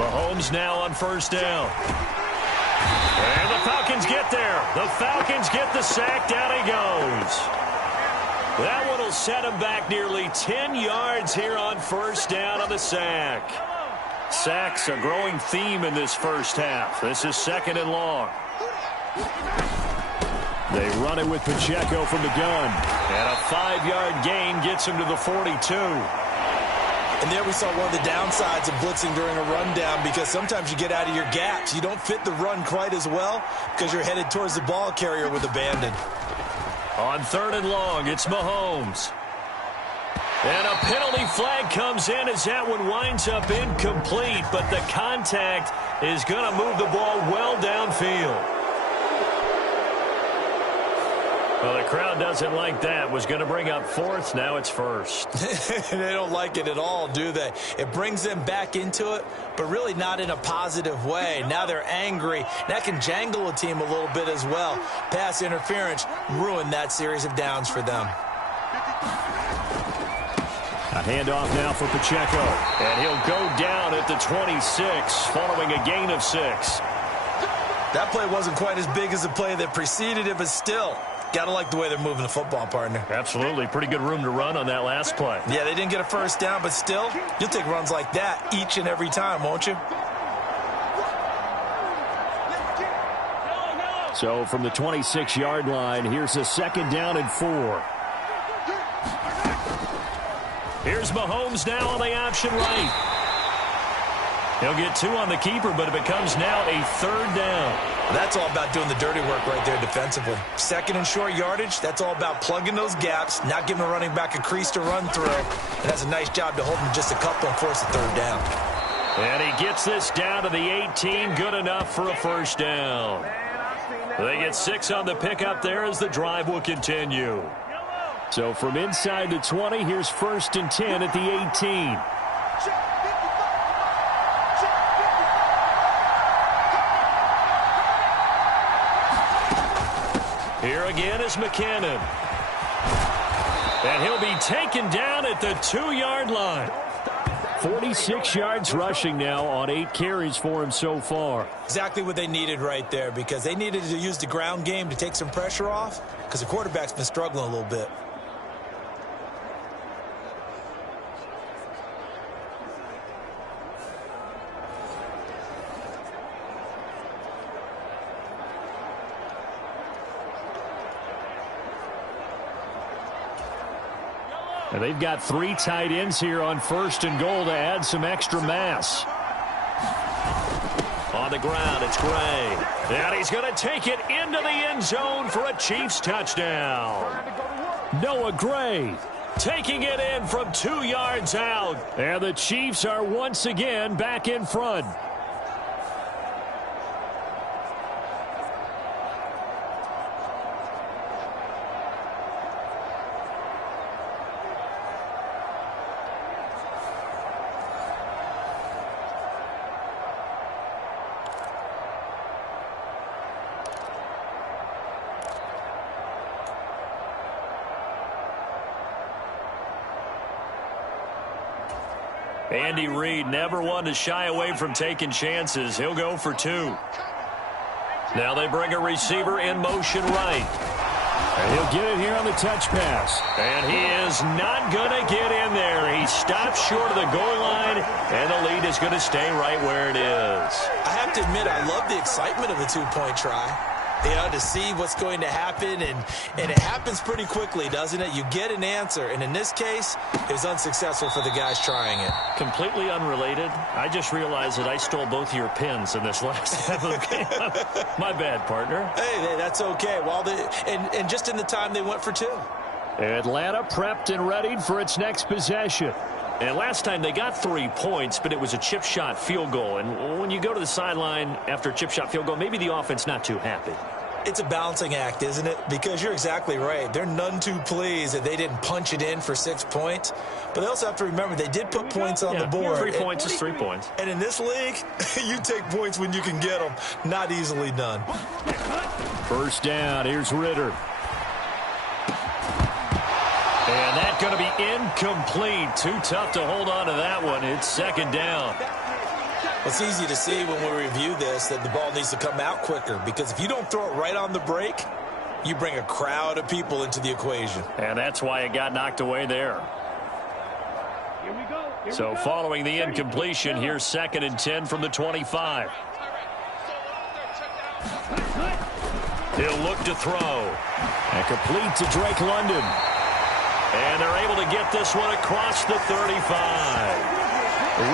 Mahomes now on first down. And the Falcons get there. The Falcons get the sack. Down he goes. That one will set him back nearly 10 yards here on first down on the sack. Sacks a growing theme in this first half. This is 2nd and long. They run it with Pacheco from the gun. And a 5-yard gain gets him to the 42. And there we saw one of the downsides of blitzing during a rundown, because sometimes you get out of your gaps. You don't fit the run quite as well because you're headed towards the ball carrier with abandon. On 3rd and long, it's Mahomes. And a penalty flag comes in as that one winds up incomplete, but the contact is going to move the ball well downfield. Well, the crowd doesn't like that. Was going to bring up 4th. Now it's 1st. They don't like it at all, do they? It brings them back into it, but really not in a positive way. Now they're angry. That can jangle a team a little bit as well. Pass interference ruined that series of downs for them. A handoff now for Pacheco. And he'll go down at the 26 following a gain of 6. That play wasn't quite as big as the play that preceded it, but still, got to like the way they're moving the football, partner. Absolutely. Pretty good room to run on that last play. Yeah, they didn't get a first down, but still, you'll take runs like that each and every time, won't you? So from the 26-yard line, here's a 2nd down and 4. Here's Mahomes now on the option right. He'll get 2 on the keeper, but it becomes now a 3rd down. That's all about doing the dirty work right there defensively. 2nd and short yardage, that's all about plugging those gaps, not giving a running back a crease to run through. And that's a nice job to hold him just a couple and force a 3rd down. And he gets this down to the 18, good enough for a 1st down. They get 6 on the pickup there as the drive will continue. So from inside the 20, here's 1st and 10 at the 18. Here again is McKinnon. And he'll be taken down at the 2-yard line. 46 yards rushing now on 8 carries for him so far. Exactly what they needed right there, because they needed to use the ground game to take some pressure off, because the quarterback's been struggling a little bit. And they've got 3 tight ends here on 1st and goal to add some extra mass. On the ground, it's Gray. And he's going to take it into the end zone for a Chiefs touchdown. Noah Gray taking it in from 2 yards out. And the Chiefs are once again back in front. Andy Reid never one to shy away from taking chances. He'll go for 2. Now they bring a receiver in motion right. And he'll get it here on the touch pass. And he is not going to get in there. He stops short of the goal line, and the lead is going to stay right where it is. I have to admit, I love the excitement of the 2-point try. You know, to see what's going to happen, and it happens pretty quickly, doesn't it? You get an answer, and in this case, it was unsuccessful for the guys trying it. Completely unrelated. I just realized that I stole both of your pins in this last half of the game. My bad, partner. Hey, that's okay. Well, and just in the time they went for 2. Atlanta prepped and readied for its next possession. And last time they got 3 points, but it was a chip shot field goal. And when you go to the sideline after a chip shot field goal, maybe the offense not too happy. It's a balancing act, isn't it? Because you're exactly right. They're none too pleased that they didn't punch it in for 6 points. But they also have to remember they did put points on the board. 3 points is 3 points. And in this league, you take points when you can get them. Not easily done. 1st down. Here's Ritter. And that's going to be incomplete. Too tough to hold on to that one. It's 2nd down. It's easy to see when we review this that the ball needs to come out quicker, because if you don't throw it right on the break, you bring a crowd of people into the equation. And that's why it got knocked away there. Here we go. So following the incompletion, here's 2nd and 10 from the 25. He'll look to throw. And complete to Drake London. And they're able to get this one across the 35.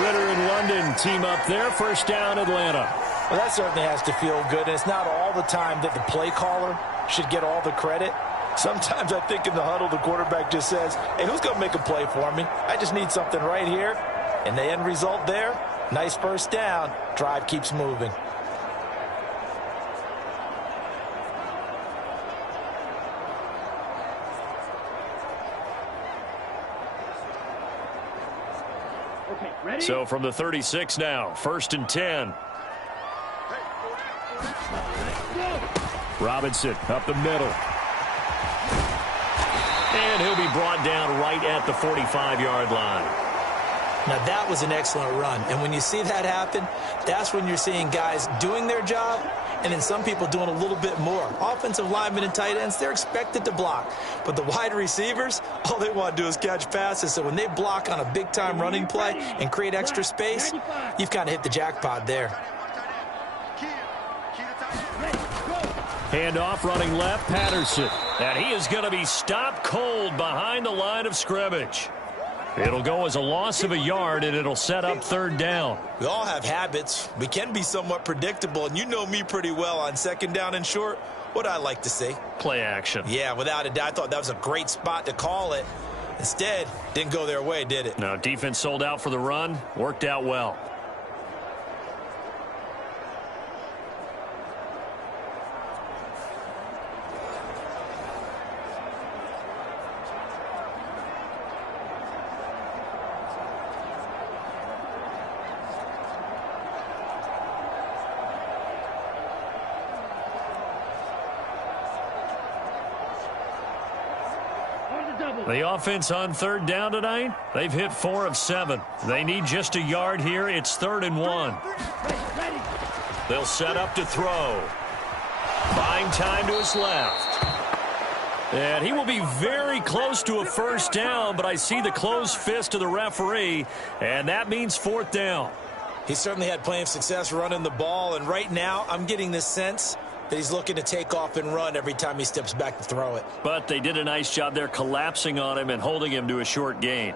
Ritter and London team up there. First down, Atlanta. Well, that certainly has to feel good. And it's not all the time that the play caller should get all the credit. Sometimes I think in the huddle, the quarterback just says, hey, who's going to make a play for me? I just need something right here. And the end result there, nice first down. Drive keeps moving. Okay, ready? So from the 36 now, 1st and 10. Robinson up the middle. And he'll be brought down right at the 45-yard line. Now, that was an excellent run. And when you see that happen, that's when you're seeing guys doing their job and then some people doing a little bit more. Offensive linemen and tight ends, they're expected to block. But the wide receivers, all they want to do is catch passes. So when they block on a big-time running play and create extra space, you've kind of hit the jackpot there. Handoff running left, Patterson. And he is going to be stopped cold behind the line of scrimmage. It'll go as a loss of a yard, and it'll set up 3rd down. We all have habits. We can be somewhat predictable, and you know me pretty well on 2nd down and short. What I like to see. Play action. Yeah, without a doubt, I thought that was a great spot to call it. Instead, didn't go their way, did it? No, defense sold out for the run. Worked out well. The offense on 3rd down tonight, they've hit 4 of 7. They need just a yard here. It's 3rd and 1. They'll set up to throw. Buying time to his left. And he will be very close to a first down, but I see the closed fist of the referee, and that means 4th down. He certainly had plenty of success running the ball, and right now I'm getting this sense that he's looking to take off and run every time he steps back to throw it. But they did a nice job there collapsing on him and holding him to a short gain.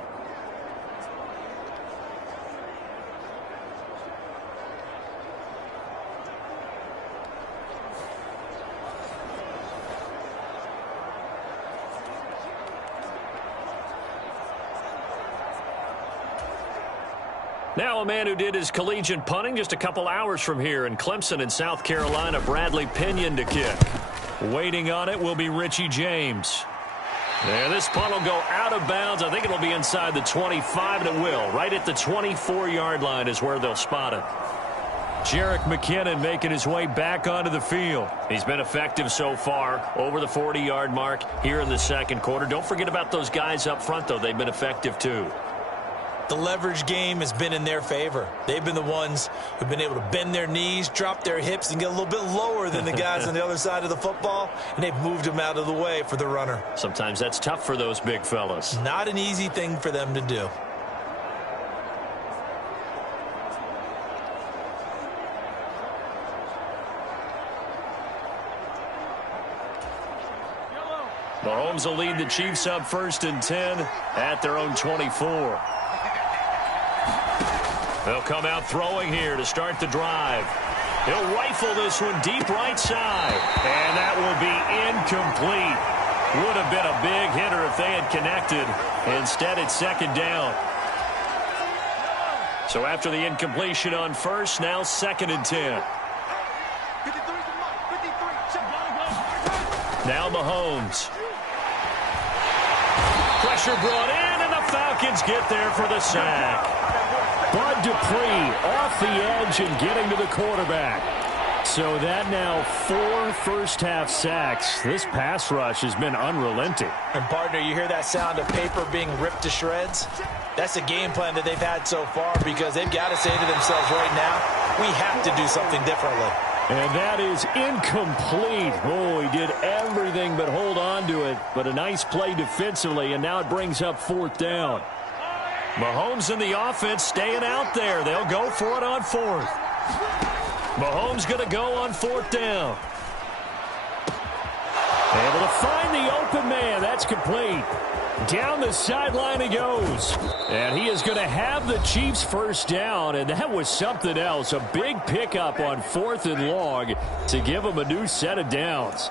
Now a man who did his collegiate punting just a couple hours from here in Clemson in South Carolina, Bradley Pinion to kick. Waiting on it will be Richie James. And this punt will go out of bounds. I think it'll be inside the 25, and it will. Right at the 24-yard line is where they'll spot it. Jerick McKinnon making his way back onto the field. He's been effective so far, over the 40-yard mark here in the 2nd quarter. Don't forget about those guys up front, though. They've been effective, too. The leverage game has been in their favor. They've been the ones who've been able to bend their knees, drop their hips, and get a little bit lower than the guys on the other side of the football, and they've moved them out of the way for the runner. Sometimes that's tough for those big fellas. Not an easy thing for them to do. Mahomes will lead the Chiefs up 1st and 10 at their own 24. They'll come out throwing here to start the drive. He'll rifle this one deep right side. And that will be incomplete. Would have been a big hitter if they had connected. Instead, it's 2nd down. So after the incompletion on 1st, now 2nd and 10. Now Mahomes. Pressure brought in, and the Falcons get there for the sack. Bud Dupree off the edge and getting to the quarterback. So that now 4 first-half sacks. This pass rush has been unrelenting. And, partner, you hear that sound of paper being ripped to shreds? That's a game plan that they've had so far because they've got to say to themselves right now, we have to do something differently. And that is incomplete. Oh, he did everything but hold on to it. But a nice play defensively, and now it brings up 4th down. Mahomes and the offense staying out there. They'll go for it on 4th. Mahomes going to go on 4th down. Able to find the open man. That's complete. Down the sideline he goes. And he is going to have the Chiefs first down, and that was something else. A big pickup on 4th and long to give them a new set of downs.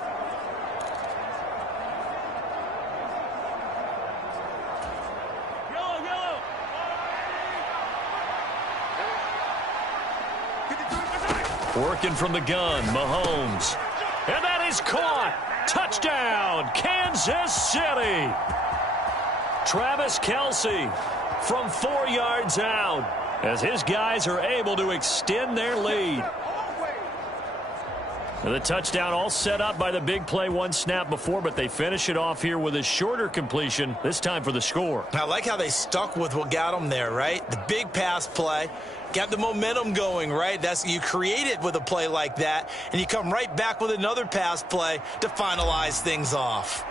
Working from the gun, Mahomes. And that is caught. Touchdown, Kansas City. Travis Kelce from 4 yards out as his guys are able to extend their lead. The touchdown all set up by the big play one snap before, but they finish it off here with a shorter completion, this time for the score. I like how they stuck with what got them there, right? The big pass play. Got the momentum going, right? You create it with a play like that, and you come right back with another pass play to finalize things off.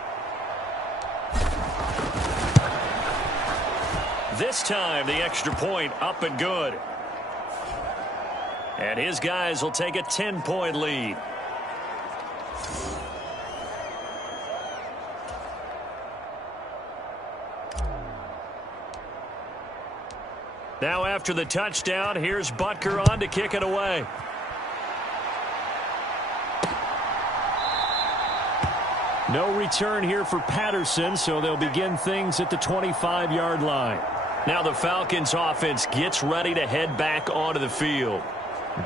This time, the extra point up and good. And his guys will take a 10-point lead. Now after the touchdown, here's Butker on to kick it away. No return here for Patterson, so they'll begin things at the 25-yard line. Now the Falcons offense gets ready to head back onto the field.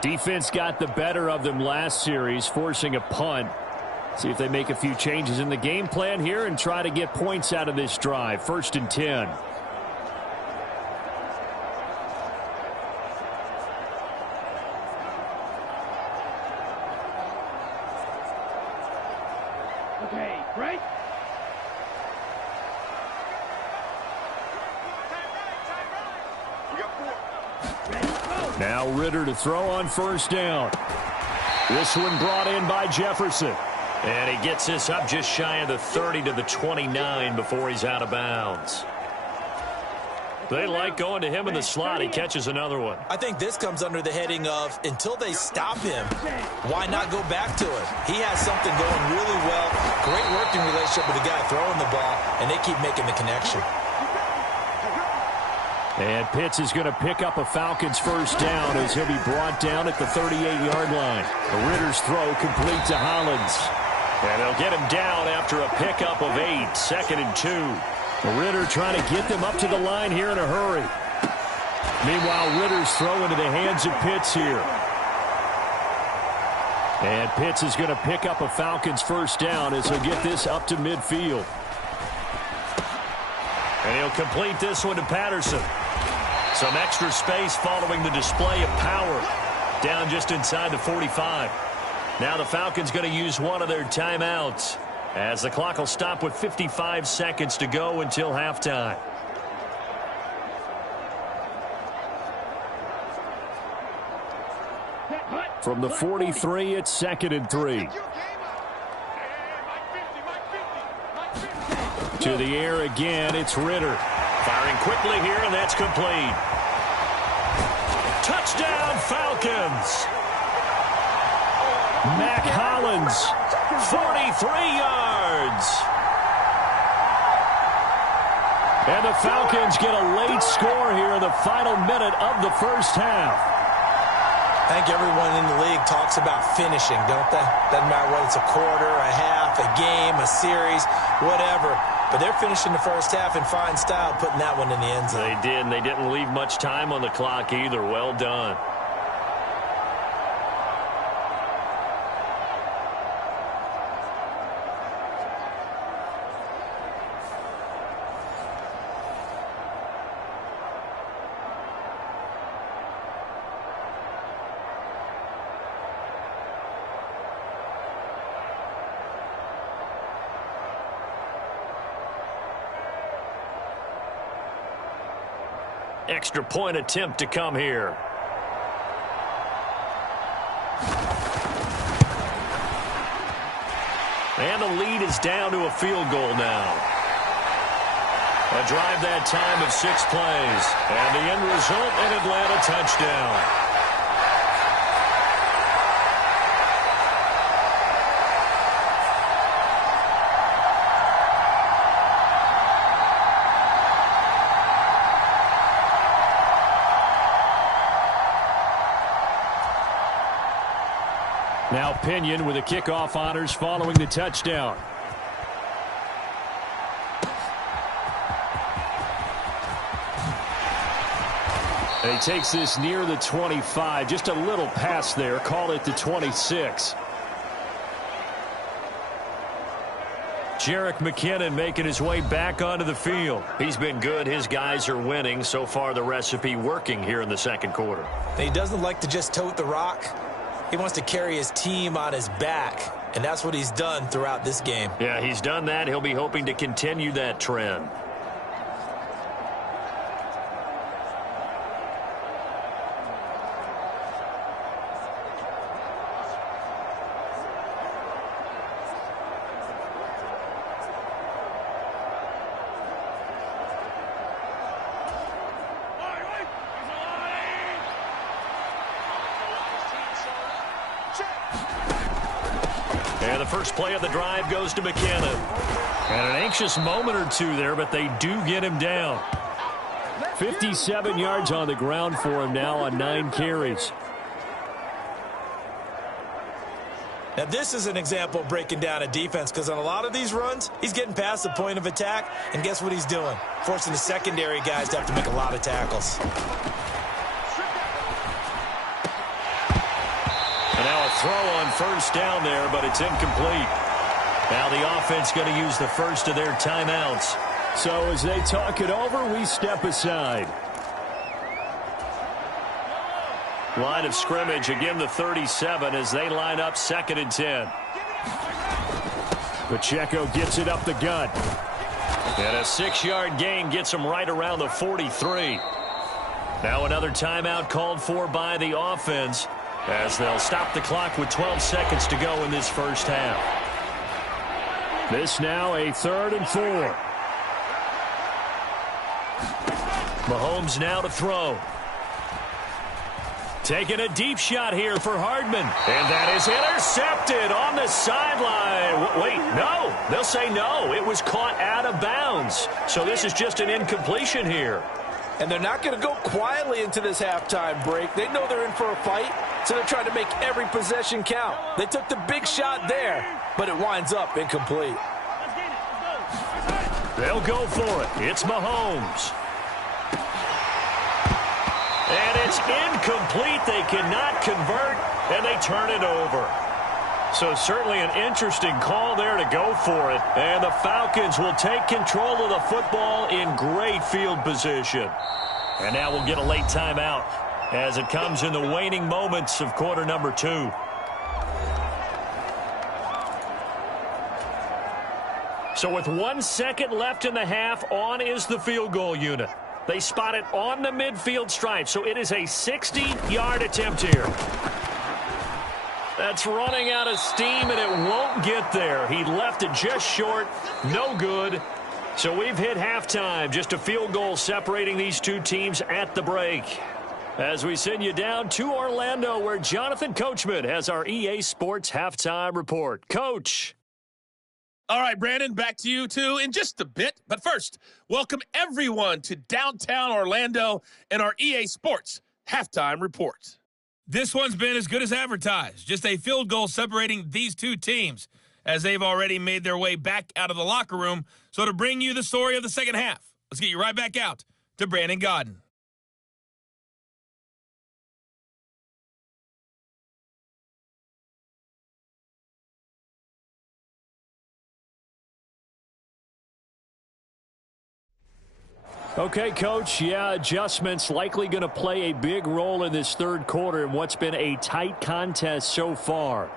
Defense got the better of them last series, forcing a punt. See if they make a few changes in the game plan here and try to get points out of this drive. 1st and 10. Okay, break. Now Ritter to throw on 1st down. This one brought in by Jefferson. And he gets this up just shy of the 30 to the 29 before he's out of bounds. They like going to him in the slot. He catches another one. I think this comes under the heading of until they stop him, why not go back to it? He has something going really well. Great working relationship with the guy throwing the ball, and they keep making the connection. And Pitts is going to pick up a Falcons first down as he'll be brought down at the 38-yard line. The Ritter's throw complete to Hollins. And they'll get him down after a pickup of 8, 2nd and 2. The Ritter trying to get them up to the line here in a hurry. Meanwhile, Ritter's throw into the hands of Pitts here. And Pitts is going to pick up a Falcons first down as he'll get this up to midfield. And he'll complete this one to Patterson. Some extra space following the display of power. Down just inside the 45. Now the Falcons going to use one of their timeouts, as the clock will stop with 55 seconds to go until halftime. From the 43, it's 2nd and 3. To the air again, it's Ritter. Firing quickly here, and that's complete. Touchdown, Falcons! Mac Hollins, 43 yards. And the Falcons get a late score here in the final minute of the first half. I think everyone in the league talks about finishing, don't they? Doesn't matter whether it's a quarter, a half, a game, a series, whatever. But they're finishing the first half in fine style, putting that one in the end zone. They did, and they didn't leave much time on the clock either. Well done. Extra point attempt to come here. And the lead is down to a field goal now. A drive that time of 6 plays. And the end result, an Atlanta touchdown. Now Pinion with the kickoff honors following the touchdown. And he takes this near the 25. Just a little pass there. Call it the 26. Jerick McKinnon making his way back onto the field. He's been good. His guys are winning. So far, the recipe working here in the second quarter. He doesn't like to just tote the rock. He wants to carry his team on his back, and that's what he's done throughout this game. Yeah, he's done that. He'll be hoping to continue that trend. And the first play of the drive goes to McKinnon. And an anxious moment or two there, but they do get him down. 57 yards on the ground for him now on 9 carries. Now, this is an example of breaking down a defense, because on a lot of these runs, he's getting past the point of attack, and guess what he's doing? Forcing the secondary guys to have to make a lot of tackles. And now a throw on first down there, but it's incomplete. Now the offense going to use the first of their timeouts. So as they talk it over, we step aside. Line of scrimmage, again the 37 as they line up 2nd and 10. Pacheco gets it up the gut. And a 6-yard gain gets him right around the 43. Now another timeout called for by the offense, as they'll stop the clock with 12 seconds to go in this first half. This now a 3rd and 4. Mahomes now to throw. Taking a deep shot here for Hardman. And that is intercepted on the sideline. Wait, no. They'll say no. It was caught out of bounds. So this is just an incompletion here. And they're not going to go quietly into this halftime break. They know they're in for a fight, so they're trying to make every possession count. They took the big shot there, but it winds up incomplete. They'll go for it. It's Mahomes. And it's incomplete. They cannot convert, and they turn it over. So certainly an interesting call there to go for it. And the Falcons will take control of the football in great field position. And now we'll get a late timeout as it comes in the waning moments of quarter number 2. So with 1 second left in the half, on is the field goal unit. They spot it on the midfield stripe, so it is a 60-yard attempt here. That's running out of steam, and it won't get there. He left it just short. No good. So we've hit halftime. Just a field goal separating these two teams at the break. As we send you down to Orlando, where Jonathan Coachman has our EA Sports Halftime Report. Coach. All right, Brandon, back to you, too, in just a bit. But first, welcome everyone to downtown Orlando and our EA Sports Halftime Report. This one's been as good as advertised. Just a field goal separating these two teams, as they've already made their way back out of the locker room. So to bring you the story of the second half, let's get you right back out to Brandon Godden. Okay, Coach, adjustments likely going to play a big role in this third quarter in what's been a tight contest so far.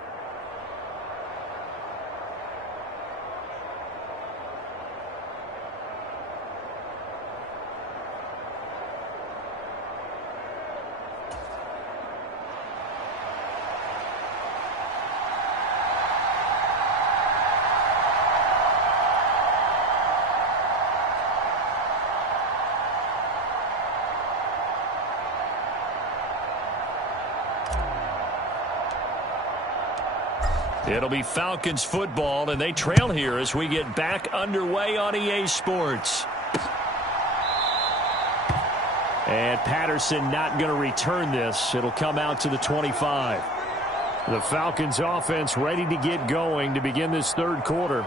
It'll be Falcons football, and they trail here as we get back underway on EA Sports. And Patterson not going to return this. It'll come out to the 25. The Falcons offense ready to get going to begin this third quarter.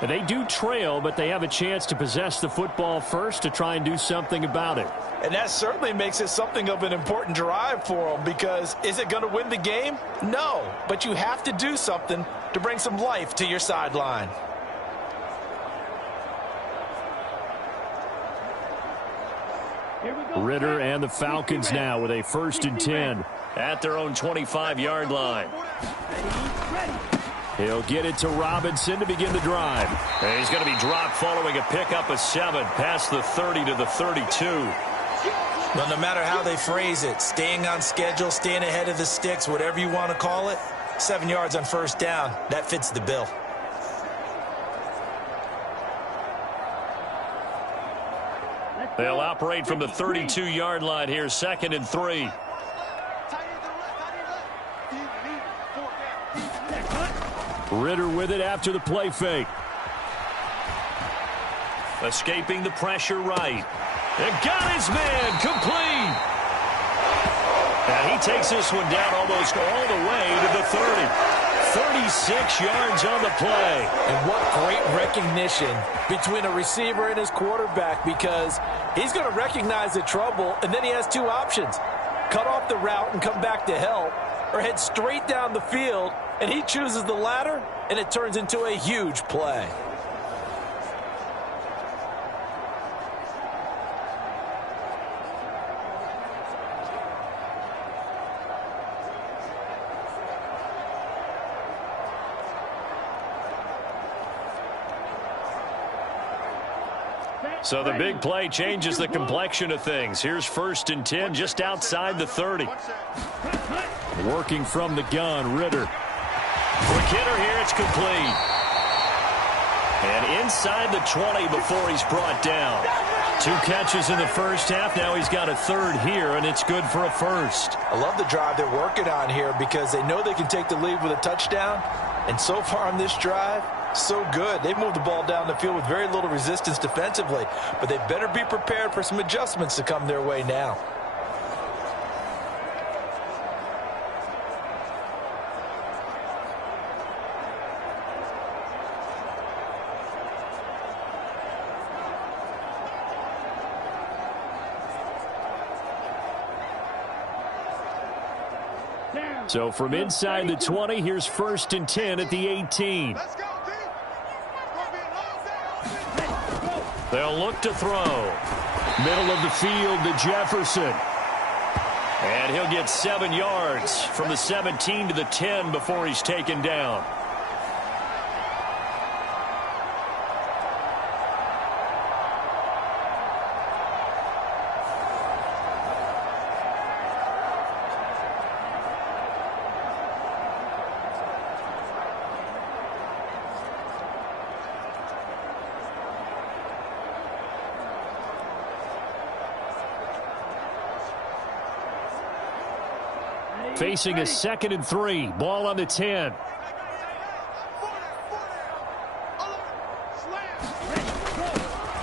And they do trail, but they have a chance to possess the football first to try and do something about it. And that certainly makes it something of an important drive for them, because is it going to win the game? No, but you have to do something to bring some life to your sideline. Ritter and the Falcons now with a 1st and 10 at their own 25-yard line. He'll get it to Robinson to begin the drive. And he's going to be dropped following a pickup of 7 past the 30 to the 32. Well, no matter how they phrase it, staying on schedule, staying ahead of the sticks, whatever you want to call it, 7 yards on 1st down, that fits the bill. They'll operate from the 32-yard line here, 2nd and 3. Ritter with it after the play fake. Escaping the pressure right. And got his man complete. And he takes this one down almost all the way to the 30. 36 yards on the play. And what great recognition between a receiver and his quarterback, because he's going to recognize the trouble, and then he has 2 options. Cut off the route and come back to help, or head straight down the field, and he chooses the latter, and it turns into a huge play. So the big play changes the complexion of things. Here's 1st and 10 just outside the 30. Working from the gun, Ritter. Quick hitter here, it's complete. And inside the 20 before he's brought down. 2 catches in the first half. Now he's got a 3rd here, and it's good for a 1st. I love the drive they're working on here, because they know they can take the lead with a touchdown. And so far on this drive, so good. They moved the ball down the field with very little resistance defensively, but they better be prepared for some adjustments to come their way now. So from inside the 20, here's 1st and 10 at the 18. They'll look to throw. Middle of the field to Jefferson. And he'll get 7 yards from the 17 to the 10 before he's taken down. Facing a 2nd and 3. Ball on the 10.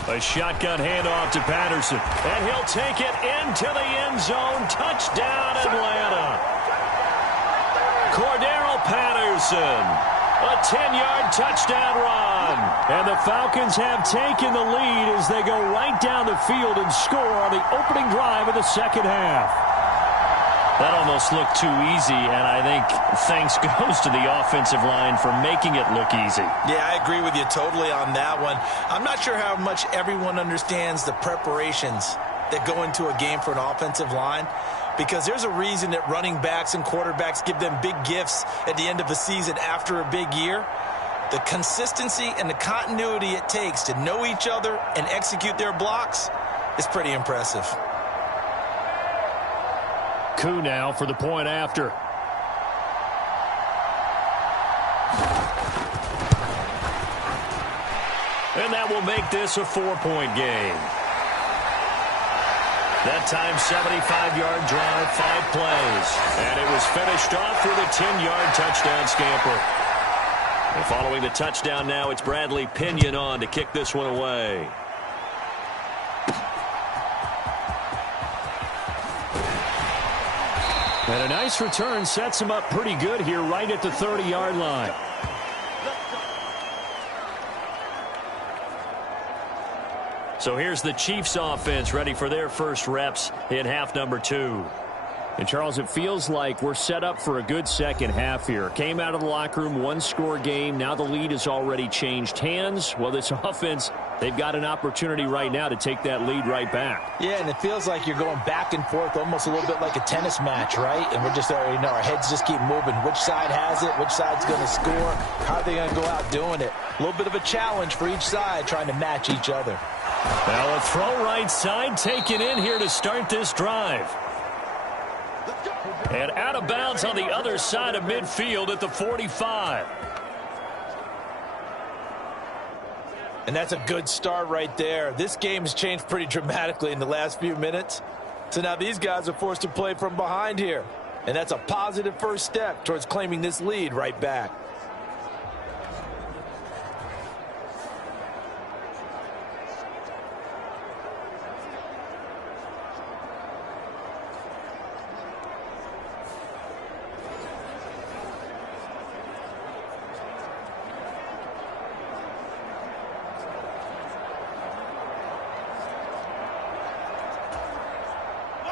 A shotgun handoff to Patterson. And he'll take it into the end zone. Touchdown, Atlanta. Cordero Patterson. A 10-yard touchdown run. And the Falcons have taken the lead as they go right down the field and score on the opening drive of the second half. That almost looked too easy, and I think thanks goes to the offensive line for making it look easy. Yeah, I agree with you totally on that one. I'm not sure how much everyone understands the preparations that go into a game for an offensive line, because there's a reason that running backs and quarterbacks give them big gifts at the end of the season after a big year. The consistency and the continuity it takes to know each other and execute their blocks is pretty impressive. Coup now for the point after. And that will make this a 4-point game. That time, 75-yard drive, 5 plays. And it was finished off with a 10-yard touchdown scamper. And following the touchdown now, it's Bradley Pinion on to kick this one away. And a nice return sets him up pretty good here right at the 30-yard line. So here's the Chiefs offense ready for their first reps in half number 2. And, Charles, it feels like we're set up for a good second half here. Came out of the locker room, one-score game. Now the lead has already changed hands. Well, this offense, they've got an opportunity right now to take that lead right back. Yeah, and it feels like you're going back and forth almost a little bit like a tennis match, right? And we're just already know our heads just keep moving. Which side has it? Which side's going to score? How are they going to go out doing it? A little bit of a challenge for each side trying to match each other. Now a throw right side taken in here to start this drive. And out of bounds on the other side of midfield at the 45. And that's a good start right there. This game has changed pretty dramatically in the last few minutes. So now these guys are forced to play from behind here. And that's a positive first step towards claiming this lead right back.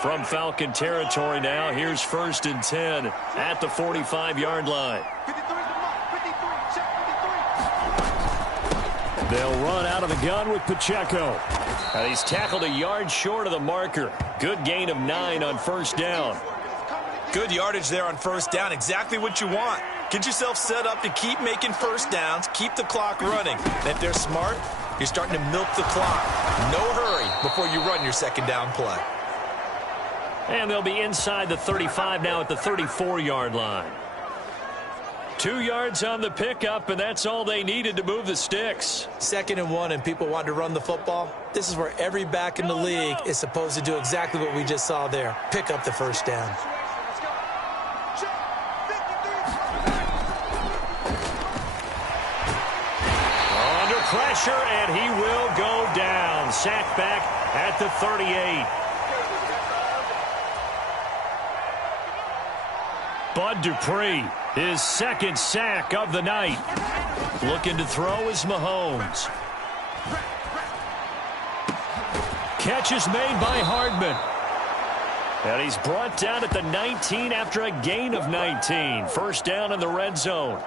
From Falcon territory now, here's 1st and 10 at the 45-yard line. They'll run out of the gun with Pacheco. And he's tackled a yard short of the marker. Good gain of 9 on first down. Good yardage there on first down. Exactly what you want. Get yourself set up to keep making first downs, keep the clock running. And if they're smart, you're starting to milk the clock. No hurry before you run your second down play. And they'll be inside the 35 now at the 34-yard line. 2 yards on the pickup, and that's all they needed to move the sticks. 2nd and 1, and people want to run the football. This is where every back in the league is supposed to do exactly what we just saw there. Pick up the first down. Under pressure, and he will go down. Sacked back at the 38. Bud Dupree, his 2nd sack of the night. Looking to throw is Mahomes. Catch is made by Hardman. And he's brought down at the 19 after a gain of 19. First down in the red zone.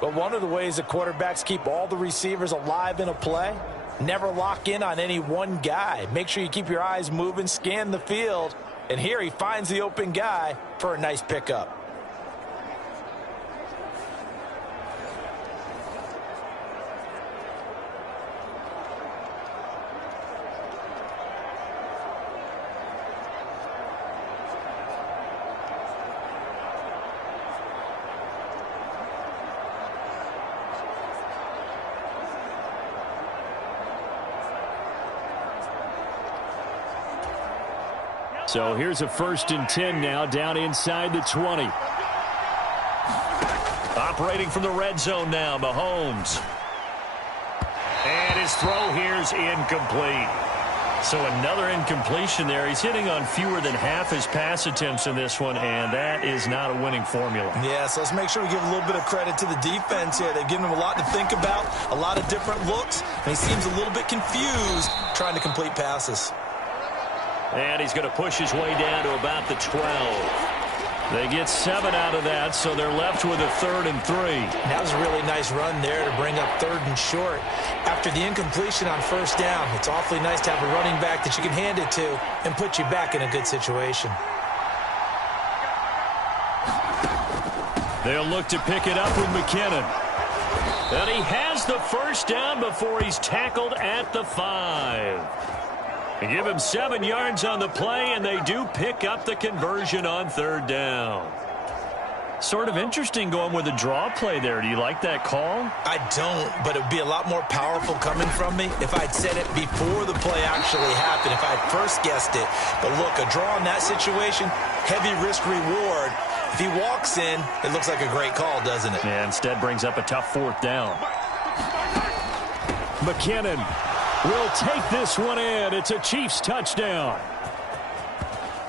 But one of the ways that quarterbacks keep all the receivers alive in a play, never lock in on any one guy. Make sure you keep your eyes moving, scan the field. And here he finds the open guy for a nice pickup. So here's a 1st and 10 now down inside the 20. Operating from the red zone now, Mahomes. And his throw here's incomplete. So another incompletion there. He's hitting on fewer than half his pass attempts in this one, and that is not a winning formula. Yeah, so let's make sure we give a little bit of credit to the defense here. They've given him a lot to think about, a lot of different looks, and he seems a little bit confused trying to complete passes. And he's going to push his way down to about the 12. They get 7 out of that, so they're left with a 3rd and 3. That was a really nice run there to bring up 3rd and short. After the incompletion on first down, it's awfully nice to have a running back that you can hand it to and put you back in a good situation. They'll look to pick it up with McKinnon. And he has the first down before he's tackled at the 5. They give him 7 yards on the play, and they do pick up the conversion on 3rd down. Sort of interesting going with a draw play there. Do you like that call? I don't, but it would be a lot more powerful coming from me if I'd said it before the play actually happened, if I'd first guessed it. But look, a draw in that situation, heavy risk reward. If he walks in, it looks like a great call, doesn't it? And instead brings up a tough 4th down. McKinnon will take this one in. It's a Chiefs touchdown.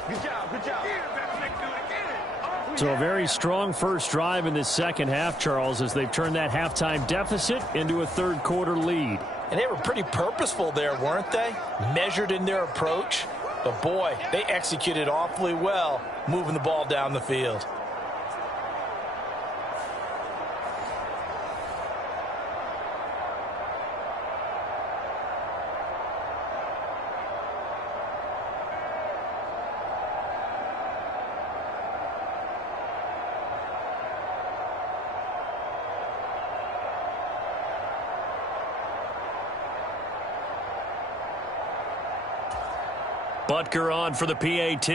Good job, good job. So a very strong first drive in this second half, Charles, as they've turned that halftime deficit into a third-quarter lead. And they were pretty purposeful there, weren't they? Measured in their approach. But, boy, they executed awfully well moving the ball down the field. Butker on for the PAT.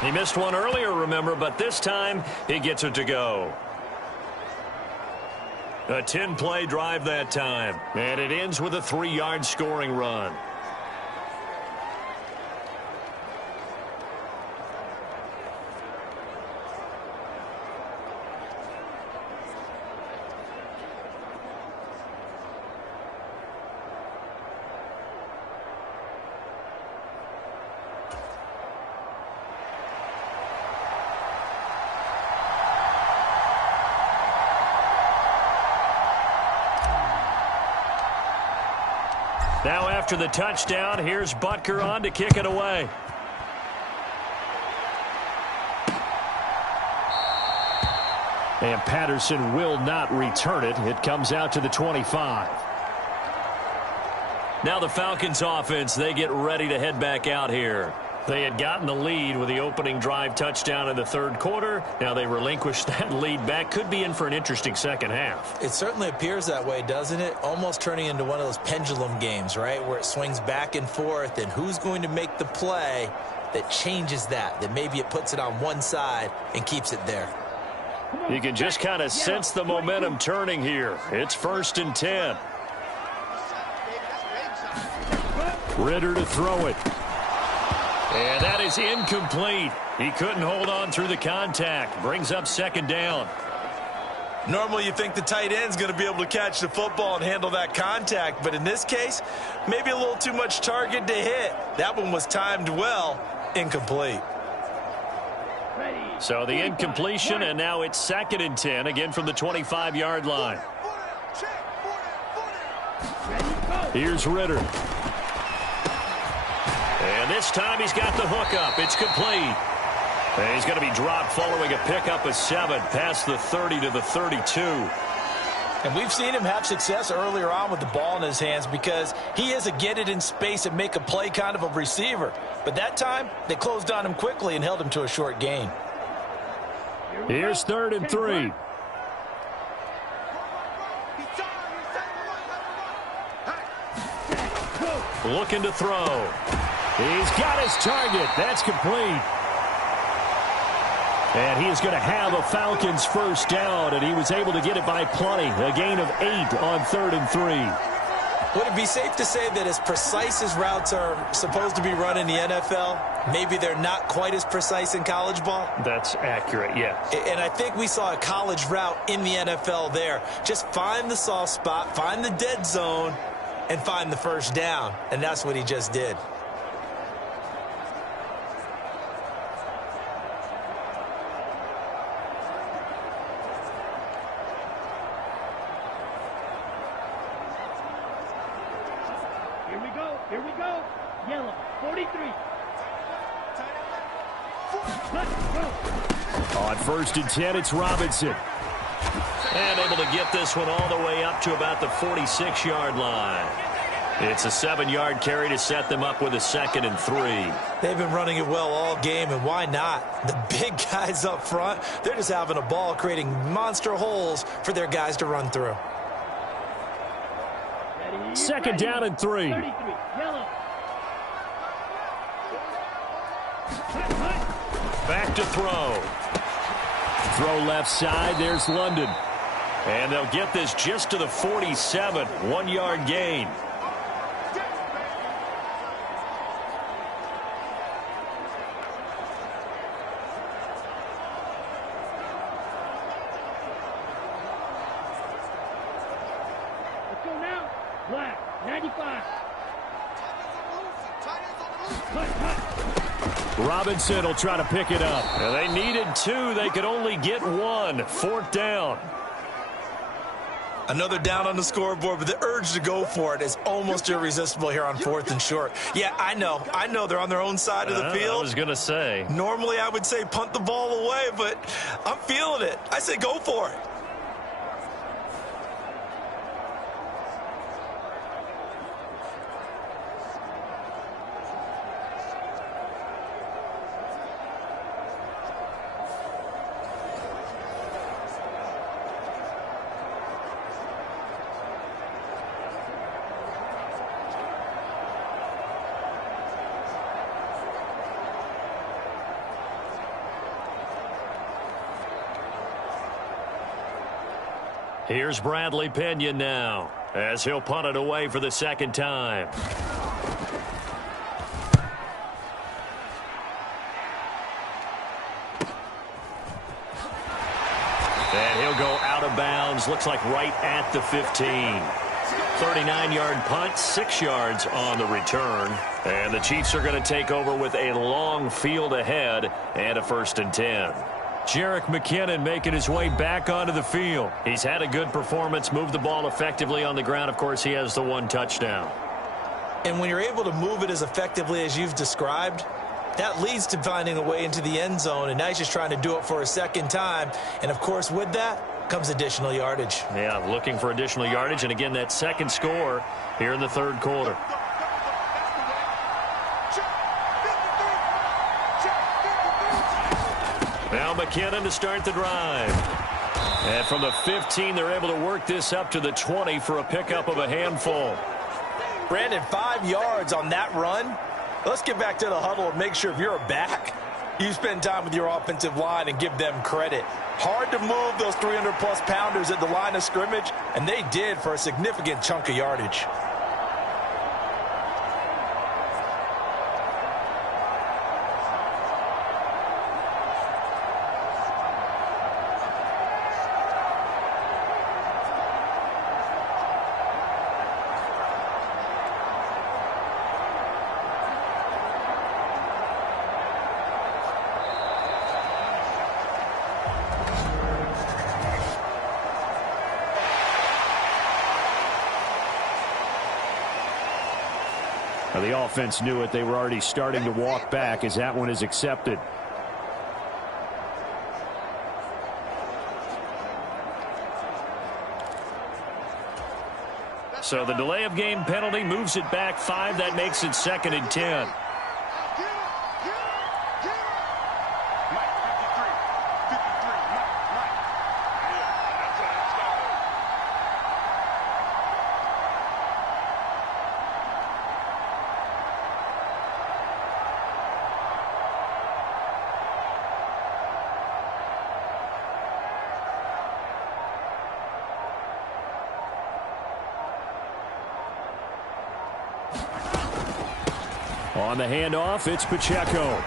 He missed one earlier, remember, but this time he gets it to go. A 10-play drive that time, and it ends with a 3-yard scoring run. Now after the touchdown, here's Butker on to kick it away. And Patterson will not return it. It comes out to the 25. Now the Falcons offense, they get ready to head back out here. They had gotten the lead with the opening drive touchdown in the third quarter. Now they relinquished that lead back. Could be in for an interesting second half. It certainly appears that way, doesn't it? Almost turning into one of those pendulum games, right, where it swings back and forth, and who's going to make the play that changes that maybe it puts it on one side and keeps it there. You can just kind of sense the momentum turning here. It's 1st and 10. Ritter to throw it. And that is incomplete. He couldn't hold on through the contact. Brings up 2nd down. Normally you think the tight end's going to be able to catch the football and handle that contact, but in this case, maybe a little too much target to hit. That one was timed well. Incomplete. So the incompletion, and now it's 2nd and 10, again from the 25-yard line. Here's Ritter. And this time he's got the hook up. It's complete. And he's going to be dropped following a pickup of 7 past the 30 to the 32. And we've seen him have success earlier on with the ball in his hands because he is a get it in space and make a play kind of a receiver. But that time, they closed on him quickly and held him to a short gain. Here's 3rd and 3. Looking to throw. He's got his target. That's complete. And he is going to have a Falcons first down, and he was able to get it by plenty. A gain of 8 on 3rd and 3. Would it be safe to say that as precise as routes are supposed to be run in the NFL, maybe they're not quite as precise in college ball? That's accurate, yes. And I think we saw a college route in the NFL there. Just find the soft spot, find the dead zone, and find the first down. And that's what he just did. Here we go. Yellow, 43. On 1st and 10, it's Robinson. And able to get this one all the way up to about the 46-yard line. It's a 7-yard carry to set them up with a 2nd and 3. They've been running it well all game, and why not? The big guys up front, they're just having a ball creating monster holes for their guys to run through. 2nd down and 3. Back to throw. Throw left side. There's London. And they'll get this just to the 47. 1-yard gain. Black, 95. Robinson will try to pick it up. And they needed 2. They could only get 1. 4th down. Another down on the scoreboard, but the urge to go for it is almost irresistible here on 4th and short. Yeah, I know they're on their own side of the field. I was going to say. Normally I would say punt the ball away, but I'm feeling it. I say go for it. Here's Bradley Pinion now, as he'll punt it away for the 2nd time. And he'll go out of bounds, looks like right at the 15. 39-yard punt, 6 yards on the return. And the Chiefs are going to take over with a long field ahead and a 1st and 10. Jerick McKinnon making his way back onto the field. He's had a good performance, moved the ball effectively on the ground. Of course, he has the 1 touchdown. And when you're able to move it as effectively as you've described, that leads to finding a way into the end zone, and now he's just trying to do it for a 2nd time. And, of course, with that comes additional yardage. Yeah, looking for additional yardage, and again, that 2nd score here in the 3rd quarter. Now McKinnon to start the drive. And from the 15, they're able to work this up to the 20 for a pickup of a handful. Brandon, 5 yards on that run. Let's get back to the huddle and make sure if you're a back, you spend time with your offensive line and give them credit. Hard to move those 300-plus pounders at the line of scrimmage, and they did for a significant chunk of yardage. The offense knew it. They were already starting to walk back as that one is accepted. So the delay of game penalty moves it back 5. That makes it 2nd and 10. On the handoff, it's Pacheco.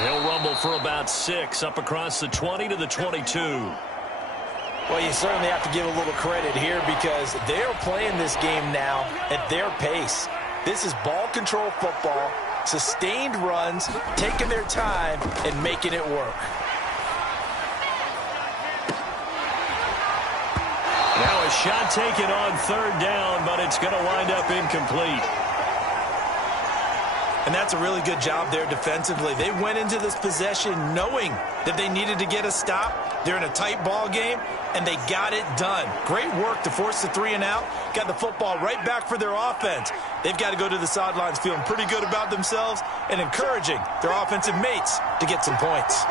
He'll rumble for about 6 up across the 20 to the 22. Well, you certainly have to give a little credit here because they're playing this game now at their pace. This is ball control football, sustained runs, taking their time and making it work. Now a shot taken on 3rd down, but it's going to wind up incomplete. And that's a really good job there defensively. They went into this possession knowing that they needed to get a stop. They're in a tight ball game, and they got it done. Great work to force the 3 and out. Got the football right back for their offense. They've got to go to the sidelines feeling pretty good about themselves and encouraging their offensive mates to get some points.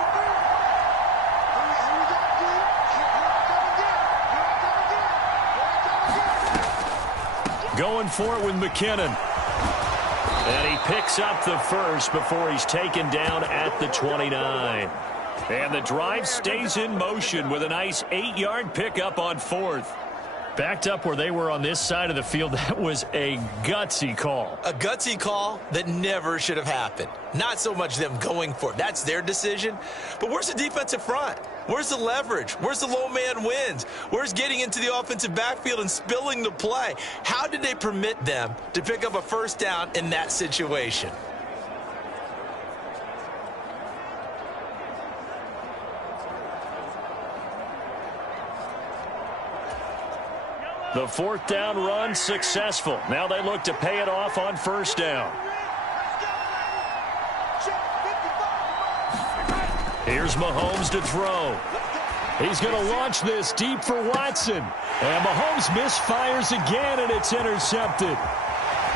Going for it with McKinnon. And he picks up the 1st before he's taken down at the 29. And the drive stays in motion with a nice 8-yard pickup on 4th. Backed up where they were on this side of the field, that was a gutsy call. A gutsy call that never should have happened. Not so much them going for it. That's their decision. But where's the defensive front? Where's the leverage? Where's the low man wins? Where's getting into the offensive backfield and spilling the play? How did they permit them to pick up a first down in that situation? The fourth down run successful. Now they look to pay it off on first down. Here's Mahomes to throw. He's going to launch this deep for Watson. And Mahomes misfires again, and it's intercepted.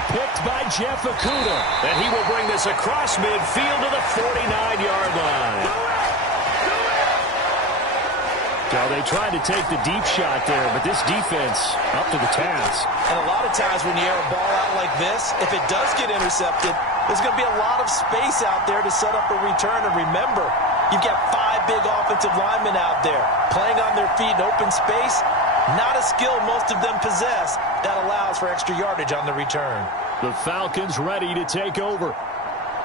Picked by Jeff Okudah. And he will bring this across midfield to the 49-yard line. So they tried to take the deep shot there, but this defense up to the task. And a lot of times when you air a ball out like this, if it does get intercepted, there's going to be a lot of space out there to set up a return. And remember, you've got 5 big offensive linemen out there playing on their feet in open space. Not a skill most of them possess that allows for extra yardage on the return. The Falcons ready to take over.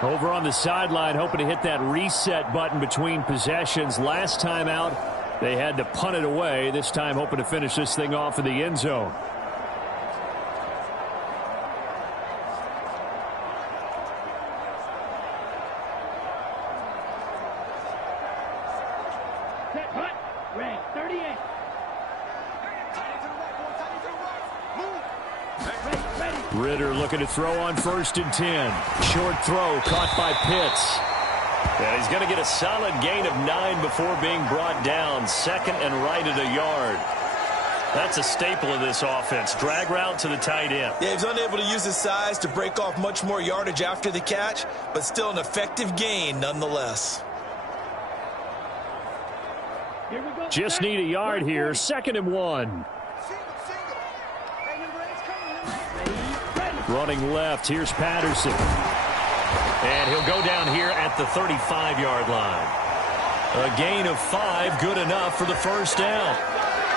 Over on the sideline, hoping to hit that reset button between possessions. Last time out, they had to punt it away. This time hoping to finish this thing off in the end zone. Set punt. Red 38. Ritter looking to throw on 1st and 10. Short throw caught by Pitts. And he's going to get a solid gain of 9 before being brought down. 2nd and right at a yard. That's a staple of this offense. Drag route to the tight end. Yeah, he's unable to use his size to break off much more yardage after the catch, but still an effective gain nonetheless. Here we go. Just need a yard here. 2nd and 1. Running left. Here's Patterson. And he'll go down here at the 35-yard line. A gain of 5, good enough for the first down.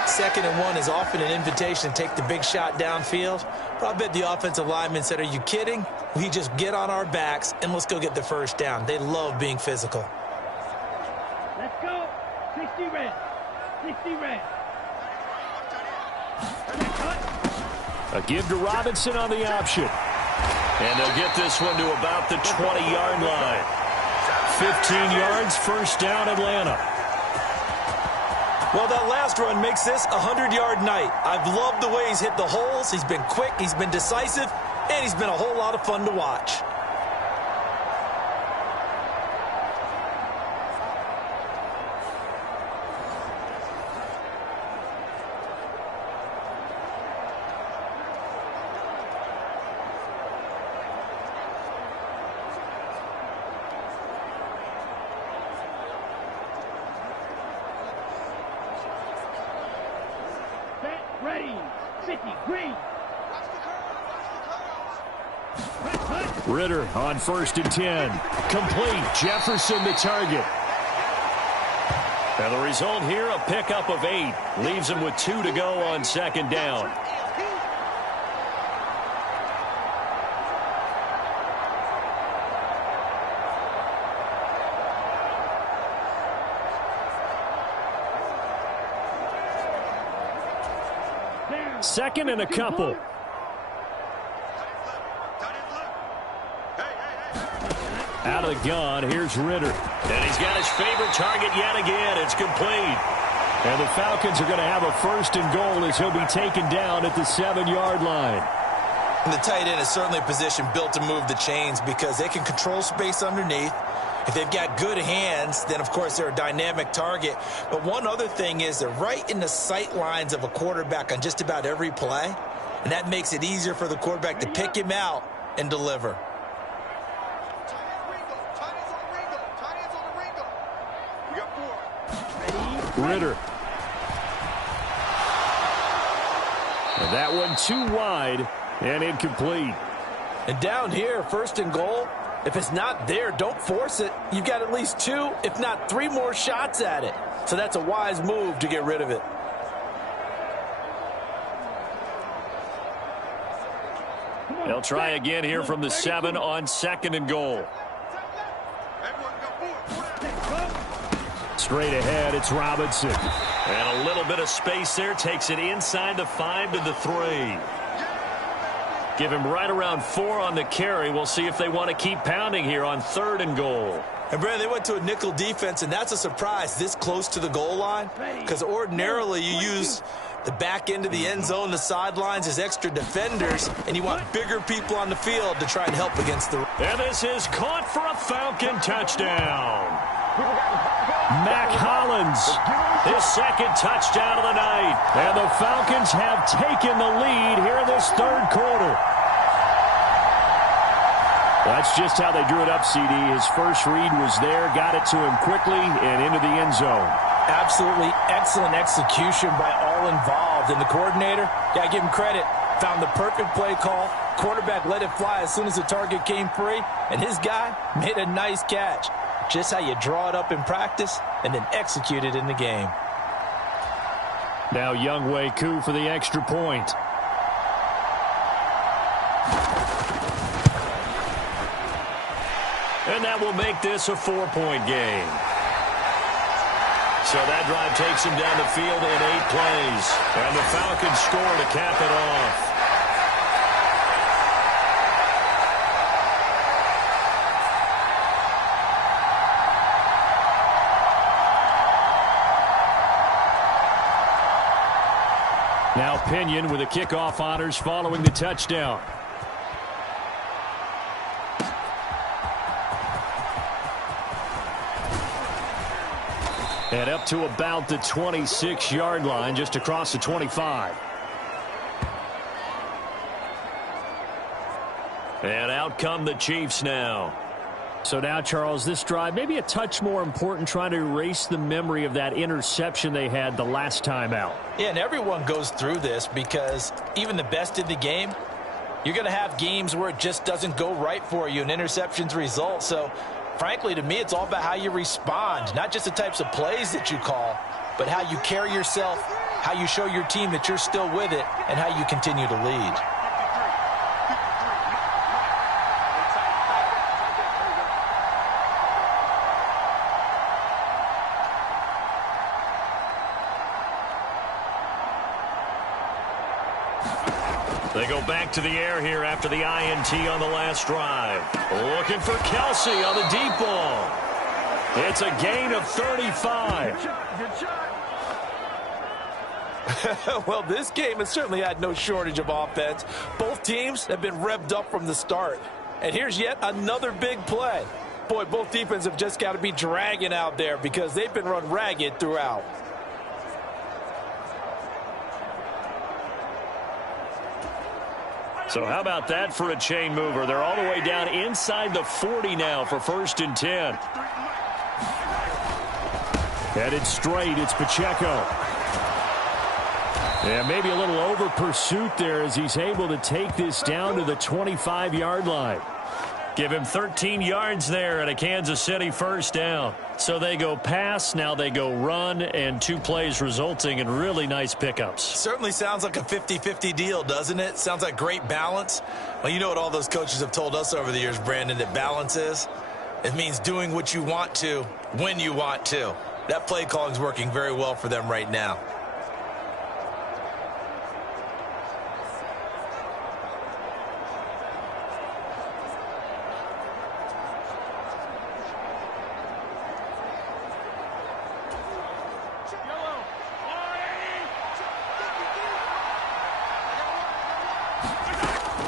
2nd and 1 is often an invitation to take the big shot downfield. But I bet the offensive lineman said, are you kidding? We just get on our backs and let's go get the first down. They love being physical. Let's go. 60 red. 60 red. A give to Robinson on the option. And they'll get this one to about the 20-yard line. 15 yards, first down, Atlanta. Well, that last run makes this a 100-yard night. I've loved the way he's hit the holes. He's been quick, he's been decisive, and he's been a whole lot of fun to watch. Ready. 50. Green. Ritter on 1st and 10. Complete. Jefferson the target. And the result here, a pickup of 8. Leaves him with 2 to go on 2nd down. Second and a couple. Out of the gun, here's Ritter. And he's got his favorite target yet again. It's complete. And the Falcons are going to have a 1st and goal as he'll be taken down at the 7-yard line. And the tight end is certainly a position built to move the chains because they can control space underneath. If they've got good hands, then, of course, they're a dynamic target. But one other thing is they're right in the sight lines of a quarterback on just about every play. And that makes it easier for the quarterback to pick him out and deliver. Ritter. And that one too wide and incomplete. And down here, 1st and goal. If it's not there, don't force it. You've got at least 2, if not 3 more shots at it. So that's a wise move to get rid of it. They'll try again here from the 7 on 2nd and goal. Straight ahead, it's Robinson. And a little bit of space there. Takes it inside the 5 to the 3. Give him right around 4 on the carry. We'll see if they want to keep pounding here on 3rd and goal. And, Brandon, they went to a nickel defense, and that's a surprise this close to the goal line, because ordinarily you use the back end of the end zone, the sidelines as extra defenders, and you want bigger people on the field to try and help against the... And this is caught for a Falcon touchdown. Mac Hollins, his 2nd touchdown of the night. And the Falcons have taken the lead here in this 3rd quarter. That's just how they drew it up, CD. His first read was there, got it to him quickly, and into the end zone. Absolutely excellent execution by all involved. And the coordinator, got to give him credit, found the perfect play call. Quarterback let it fly as soon as the target came free, and his guy made a nice catch. Just how you draw it up in practice and then execute it in the game. Now Younghoe Koo for the extra point. And that will make this a 4-point game. So that drive takes him down the field in 8 plays. And the Falcons score to cap it off. Now Pinion with the kickoff honors following the touchdown. And up to about the 26-yard line, just across the 25. And out come the Chiefs now. So now, Charles, this drive maybe a touch more important, trying to erase the memory of that interception they had the last time out. Yeah, and everyone goes through this because even the best in the game, you're going to have games where it just doesn't go right for you and interceptions result. So, frankly, to me, it's all about how you respond, not just the types of plays that you call, but how you carry yourself, how you show your team that you're still with it, and how you continue to lead. They go back to the air here after the INT on the last drive. Looking for Kelsey on the deep ball. It's a gain of 35. Well, this game has certainly had no shortage of offense. Both teams have been revved up from the start. And here's yet another big play. Boy, both defenses have just got to be dragging out there because they've been run ragged throughout. So how about that for a chain mover? They're all the way down inside the 40 now for 1st and 10. Headed straight, it's Pacheco. Yeah, maybe a little over pursuit there as he's able to take this down to the 25-yard line. Give him 13 yards there and a Kansas City 1st down. So they go pass, now they go run, and 2 plays resulting in really nice pickups. Certainly sounds like a 50-50 deal, doesn't it? Sounds like great balance. Well, you know what all those coaches have told us over the years, Brandon, that balance is? It means doing what you want to when you want to. That play calling is working very well for them right now.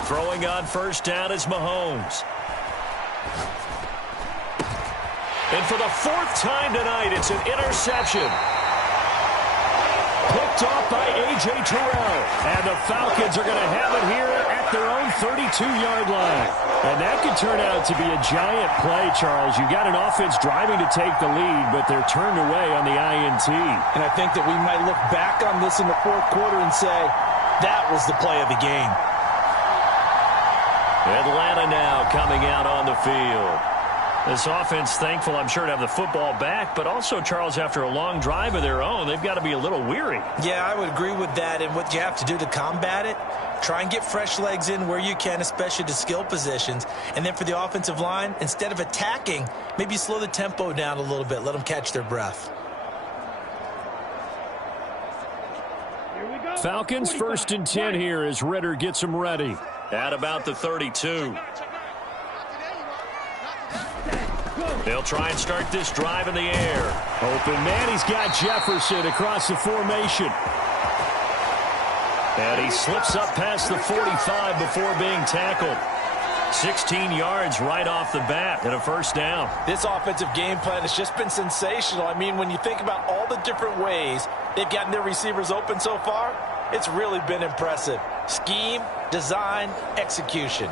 Throwing on 1st down is Mahomes. And for the 4th time tonight, it's an interception. Picked off by A.J. Terrell. And the Falcons are going to have it here at their own 32-yard line. And that could turn out to be a giant play, Charles. You got an offense driving to take the lead, but they're turned away on the INT. And I think that we might look back on this in the 4th quarter and say, that was the play of the game. Atlanta now coming out on the field. This offense thankful, I'm sure, to have the football back, but also, Charles, after a long drive of their own, they've got to be a little weary. Yeah, I would agree with that, and what you have to do to combat it, try and get fresh legs in where you can, especially to skill positions. And then for the offensive line, instead of attacking, maybe slow the tempo down a little bit, let them catch their breath. Falcons 1st and 10 here as Ritter gets them ready at about the 32. They'll try and start this drive in the air. Open man, he's got Jefferson across the formation. And he slips up past the 45 before being tackled. 16 yards right off the bat and a first down. This offensive game plan has just been sensational. I mean, when you think about all the different ways they've gotten their receivers open so far, it's really been impressive. Scheme, design, execution.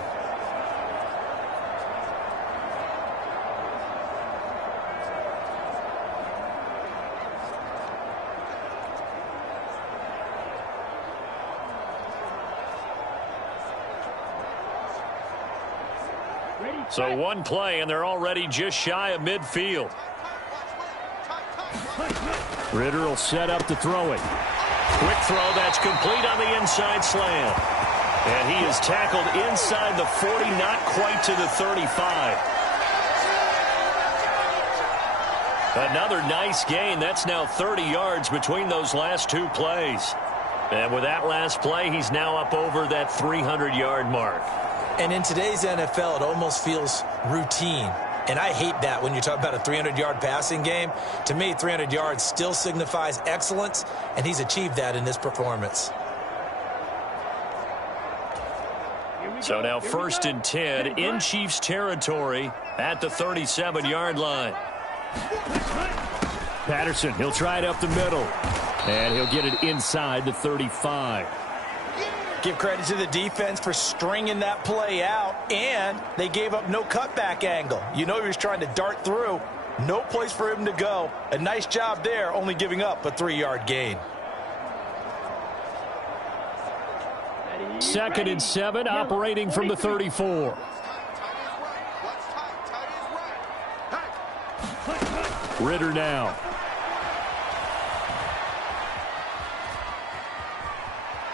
So one play, and they're already just shy of midfield. Ritter will set up to throw it. Quick throw that's complete on the inside slant. And he is tackled inside the 40, not quite to the 35. Another nice gain. That's now 30 yards between those last two plays. And with that last play, he's now up over that 300-yard mark. And in today's NFL, it almost feels routine. And I hate that when you talk about a 300-yard passing game. To me, 300 yards still signifies excellence, and he's achieved that in this performance. So now 1st and 10 in Chiefs territory at the 37-yard line. Patterson, he'll try it up the middle. And he'll get it inside the 35. Give credit to the defense for stringing that play out, and they gave up no cutback angle. You know he was trying to dart through. No place for him to go. A nice job there, only giving up a 3-yard gain. 2nd and 7, operating from the 34. Ritter now.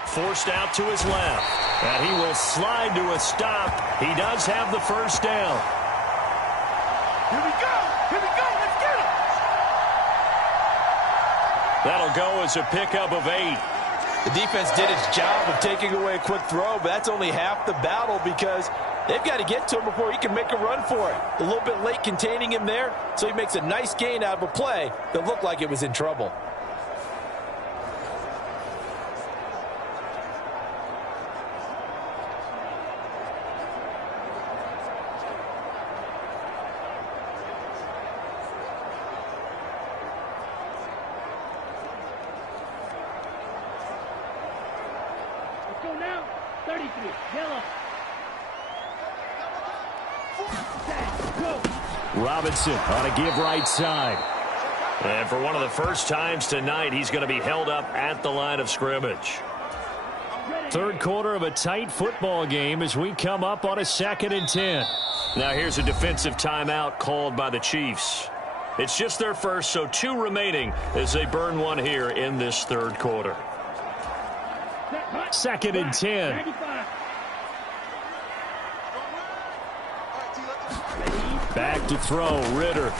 Forced out to his left. And he will slide to a stop. He does have the first down. Here we go. Here we go. Let's get him. That'll go as a pickup of 8. The defense did its job of taking away a quick throw, but that's only half the battle because they've got to get to him before he can make a run for it. A little bit late containing him there, so he makes a nice gain out of a play that looked like it was in trouble. Robinson on a give right side. And for one of the first times tonight, he's going to be held up at the line of scrimmage. 3rd quarter of a tight football game as we come up on a 2nd and 10. Now here's a defensive timeout called by the Chiefs. It's just their first, so 2 remaining as they burn one here in this 3rd quarter. 2nd and 10. Back to throw, Ritter.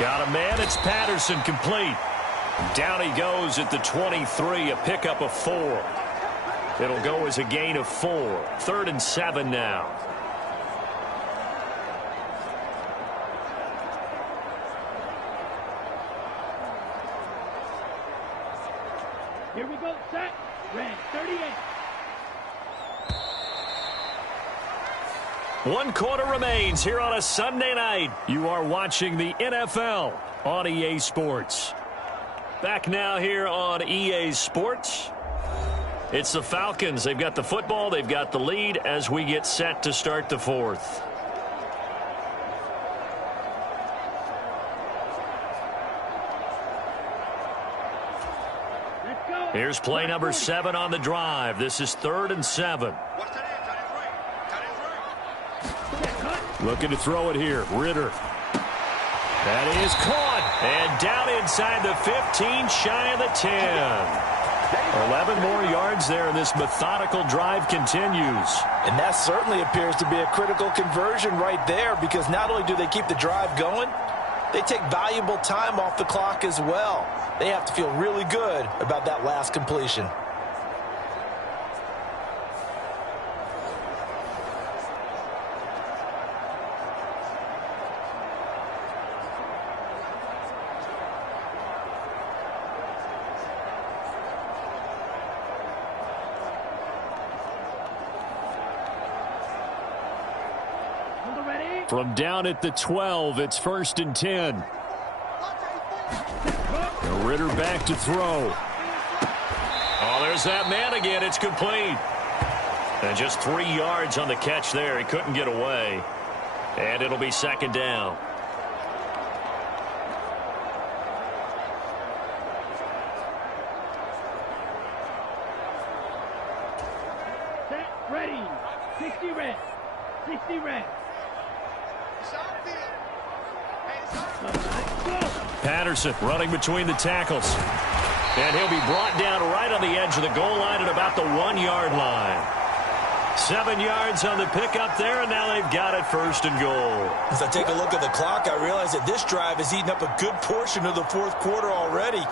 Got a man, it's Patterson, complete. Down he goes at the 23, a pickup of 4. It'll go as a gain of 4. 3rd and 7 now. Here we go, set, red, 38. 1 quarter remains here on a Sunday night. You are watching the NFL on EA Sports. Back now here on EA Sports. It's the Falcons. They've got the football. They've got the lead as we get set to start the 4th. Here's play number 7 on the drive. This is 3rd and 7. Looking to throw it here. Ritter. That is caught. And down inside the 15, shy of the 10. 11 more yards there, and this methodical drive continues. And that certainly appears to be a critical conversion right there, because not only do they keep the drive going, they take valuable time off the clock as well. They have to feel really good about that last completion. From down at the 12, it's 1st and 10. Ritter back to throw. Oh, there's that man again. It's complete. And just 3 yards on the catch there. He couldn't get away. And it'll be 2nd down. Set, ready. 60 red. 60 red. Patterson running between the tackles. And he'll be brought down right on the edge of the goal line at about the 1-yard line. 7 yards on the pickup there, and now they've got it 1st and goal. As I take a look at the clock, I realize that this drive has eaten up a good portion of the 4th quarter already.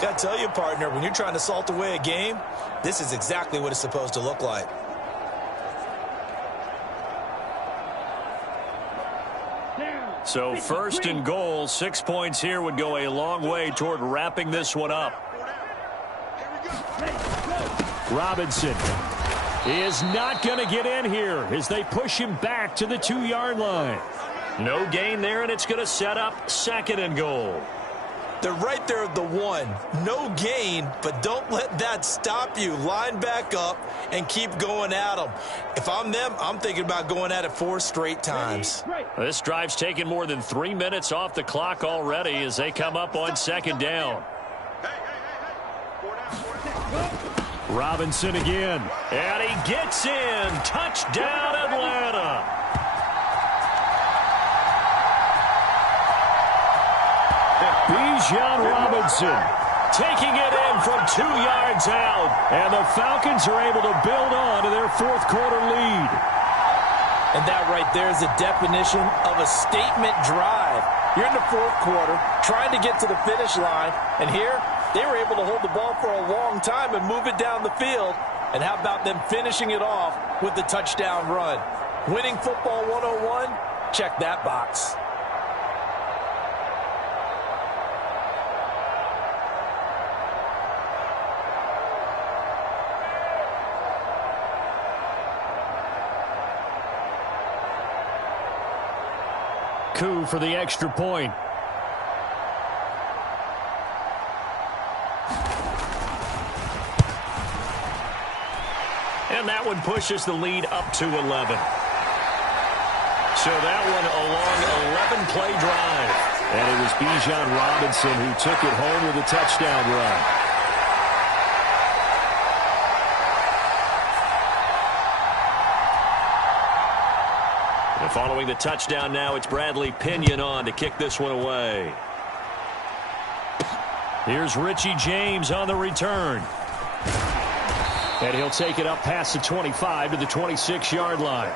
Got to tell you, partner, when you're trying to salt away a game, this is exactly what it's supposed to look like. So 1st and goal, 6 points here would go a long way toward wrapping this one up. Robinson is not going to get in here as they push him back to the 2-yard line. No gain there, and it's going to set up 2nd and goal. They're right there at the 1. No gain, but don't let that stop you. Line back up and keep going at them. If I'm them, I'm thinking about going at it 4 straight times. This drive's taken more than 3 minutes off the clock already as they come up on 2nd down. Robinson again. And he gets in. Touchdown, Atlanta. Bijan Robinson taking it in from 2 yards out. And the Falcons are able to build on to their 4th quarter lead. And that right there is the definition of a statement drive. You're in the 4th quarter, trying to get to the finish line. And here, they were able to hold the ball for a long time and move it down the field. And how about them finishing it off with the touchdown run? Winning football 101? Check that box. Coup for the extra point. And that one pushes the lead up to 11. So that one a long 11-play drive. And it was Bijan Robinson who took it home with a touchdown run. Following the touchdown now, it's Bradley Pinion on to kick this one away. Here's Richie James on the return. And he'll take it up past the 25 to the 26-yard line.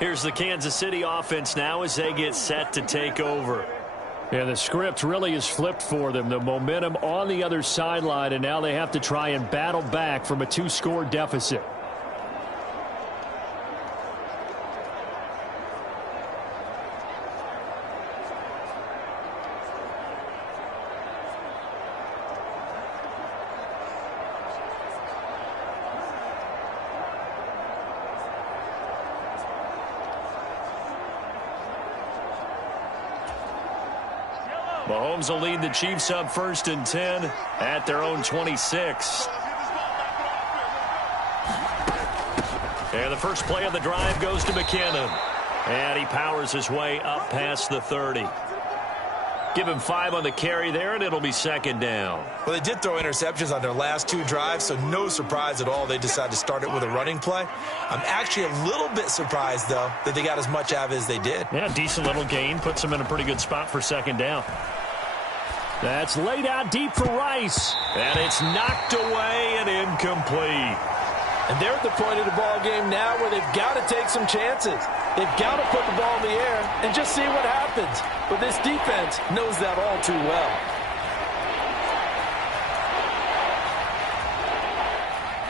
Here's the Kansas City offense now as they get set to take over. Yeah, the script really is flipped for them. The momentum on the other sideline, and now they have to try and battle back from a 2-score deficit. Mahomes will lead the Chiefs up 1st and 10 at their own 26. And the first play of the drive goes to McKinnon. And he powers his way up past the 30. Give him 5 on the carry there, and it'll be second down. Well, they did throw interceptions on their last 2 drives, so no surprise at all they decided to start it with a running play. I'm actually a little bit surprised, though, that they got as much out of it as they did. Yeah, decent little gain. Puts them in a pretty good spot for second down. That's laid out deep for Rice. And it's knocked away and incomplete. And they're at the point of the ball game now where they've got to take some chances. They've got to put the ball in the air and just see what happens. But this defense knows that all too well.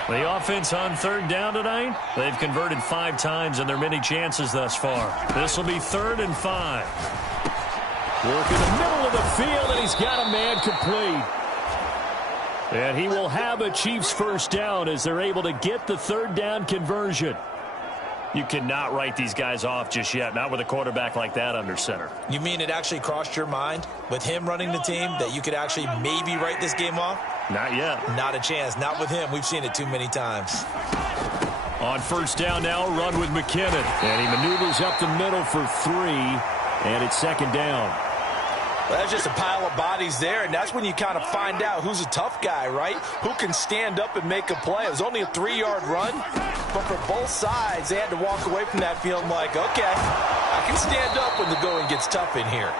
The offense on third down tonight, they've converted 5 times in their many chances thus far. This will be 3rd and 5. Work in the middle of the field, and he's got a man complete. And he will have a Chiefs first down as they're able to get the 3rd down conversion. You cannot write these guys off just yet, not with a quarterback like that under center. You mean it actually crossed your mind with him running the team that you could actually maybe write this game off? Not yet. Not a chance. Not with him. We've seen it too many times. On first down now, run with McKinnon. And he maneuvers up the middle for 3, and it's second down. Well, that's just a pile of bodies there, and that's when you kind of find out who's a tough guy, right? Who can stand up and make a play. It was only a 3-yard run, but for both sides, they had to walk away from that feeling like, okay, I can stand up when the going gets tough in here.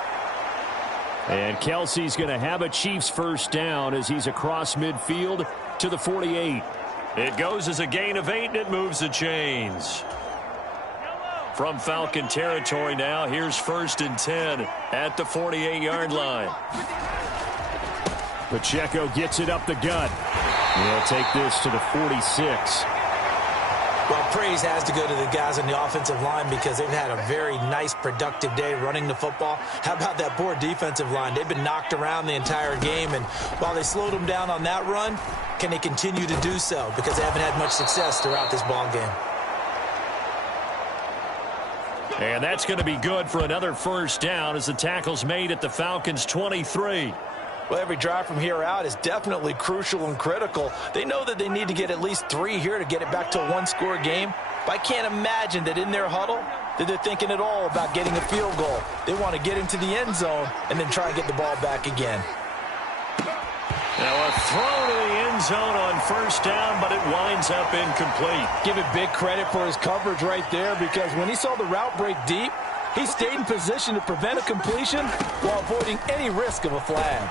And Kelsey's going to have a Chiefs first down as he's across midfield to the 48. It goes as a gain of 8, and it moves the chains. From Falcon territory now, here's 1st and 10 at the 48-yard line. Pacheco gets it up the gut. He'll take this to the 46. Well, praise has to go to the guys on the offensive line because they've had a very nice, productive day running the football. How about that poor defensive line? They've been knocked around the entire game, and while they slowed them down on that run, can they continue to do so? Because they haven't had much success throughout this ball game. And that's going to be good for another first down as the tackle's made at the Falcons' 23. Well, every drive from here out is definitely crucial and critical. They know that they need to get at least 3 here to get it back to a 1-score game. But I can't imagine that in their huddle that they're thinking at all about getting a field goal. They want to get into the end zone and then try and get the ball back again. Now a throw to the end zone on first down, but it winds up incomplete. Give it big credit for his coverage right there, because when he saw the route break deep, he stayed in position to prevent a completion while avoiding any risk of a flag.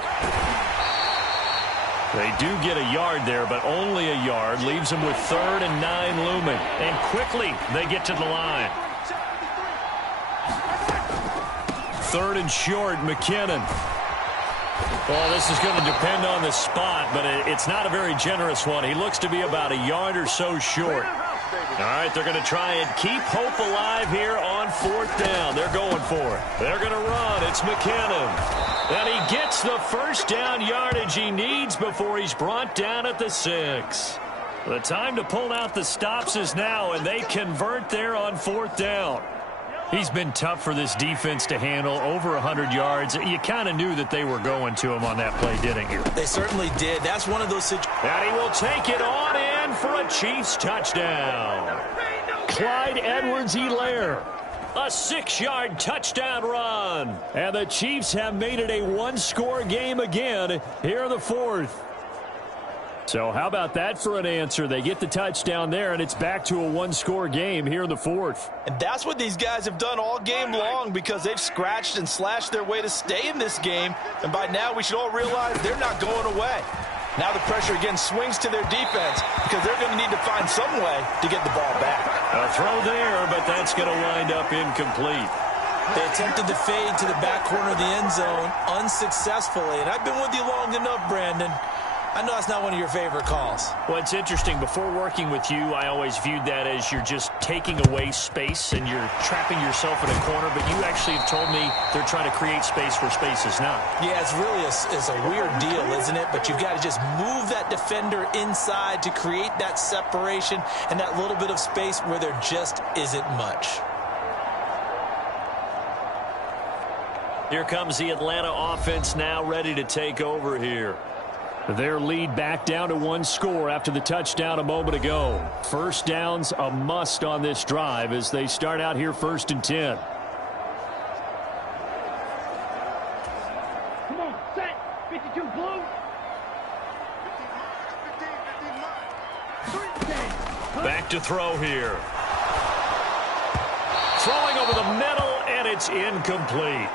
They do get a yard there, but only a yard. Leaves them with 3rd and 9 looming. And quickly they get to the line. 3rd and short, McKinnon. Well, this is going to depend on the spot, but it's not a very generous one. He looks to be about a yard or so short. All right, they're going to try and keep hope alive here on 4th down. They're going for it. They're going to run. It's McKinnon. And he gets the first down yardage he needs before he's brought down at the 6. The time to pull out the stops is now, and they convert there on 4th down. He's been tough for this defense to handle, over 100 yards. You kind of knew that they were going to him on that play, didn't you? They certainly did. That's one of those situations. And he will take it on in for a Chiefs touchdown. Clyde Edwards-Helaire. A 6-yard touchdown run. And the Chiefs have made it a 1-score game again here in the 4th. So how about that for an answer? They get the touchdown there, and it's back to a 1-score game here in the 4th. And that's what these guys have done all game long, because they've scratched and slashed their way to stay in this game. And by now we should all realize they're not going away. Now the pressure again swings to their defense, because they're going to need to find some way to get the ball back. A throw there, but that's going to wind up incomplete. They attempted to fade to the back corner of the end zone unsuccessfully. And I've been with you long enough, Brandon. I know that's not one of your favorite calls. Well, it's interesting. Before working with you, I always viewed that as you're just taking away space and you're trapping yourself in a corner. But you actually have told me they're trying to create space where space is not. Yeah, it's really a weird deal, isn't it? But you've got to just move that defender inside to create that separation and that little bit of space where there just isn't much. Here comes the Atlanta offense now ready to take over here. Their lead back down to 1 score after the touchdown a moment ago. First down's a must on this drive as they start out here 1st and 10. on, set. 52 blue. 15. Back to throw here. Throwing over the middle, and it's incomplete.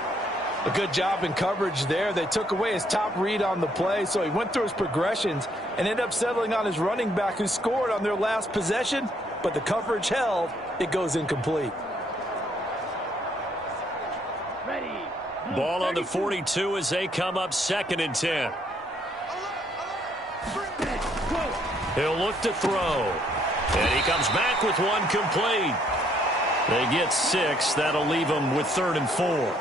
A good job in coverage there. They took away his top read on the play, so he went through his progressions and ended up settling on his running back who scored on their last possession, but the coverage held. It goes incomplete. Ready. Ball on the 42 as they come up 2nd and 10. He'll look to throw. And he comes back with one complete. They get 6. That'll leave them with 3rd and 4.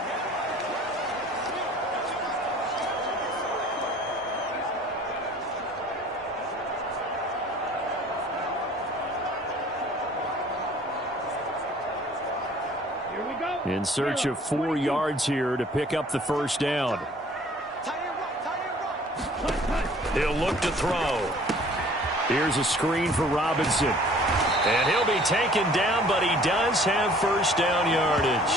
In search of 4 yards here to pick up the first down. He'll look to throw. Here's a screen for Robinson. And he'll be taken down, but he does have first down yardage.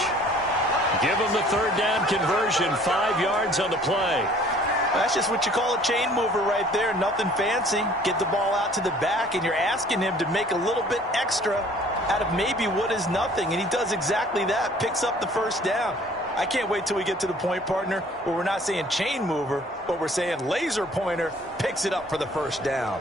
Give him the 3rd down conversion, 5 yards on the play. That's just what you call a chain mover right there. Nothing fancy. Get the ball out to the back, and you're asking him to make a little bit extra out of maybe what is nothing, and he does exactly that, picks up the first down. I can't wait till we get to the point, partner, where we're not saying chain mover, but we're saying laser pointer, picks it up for the first down.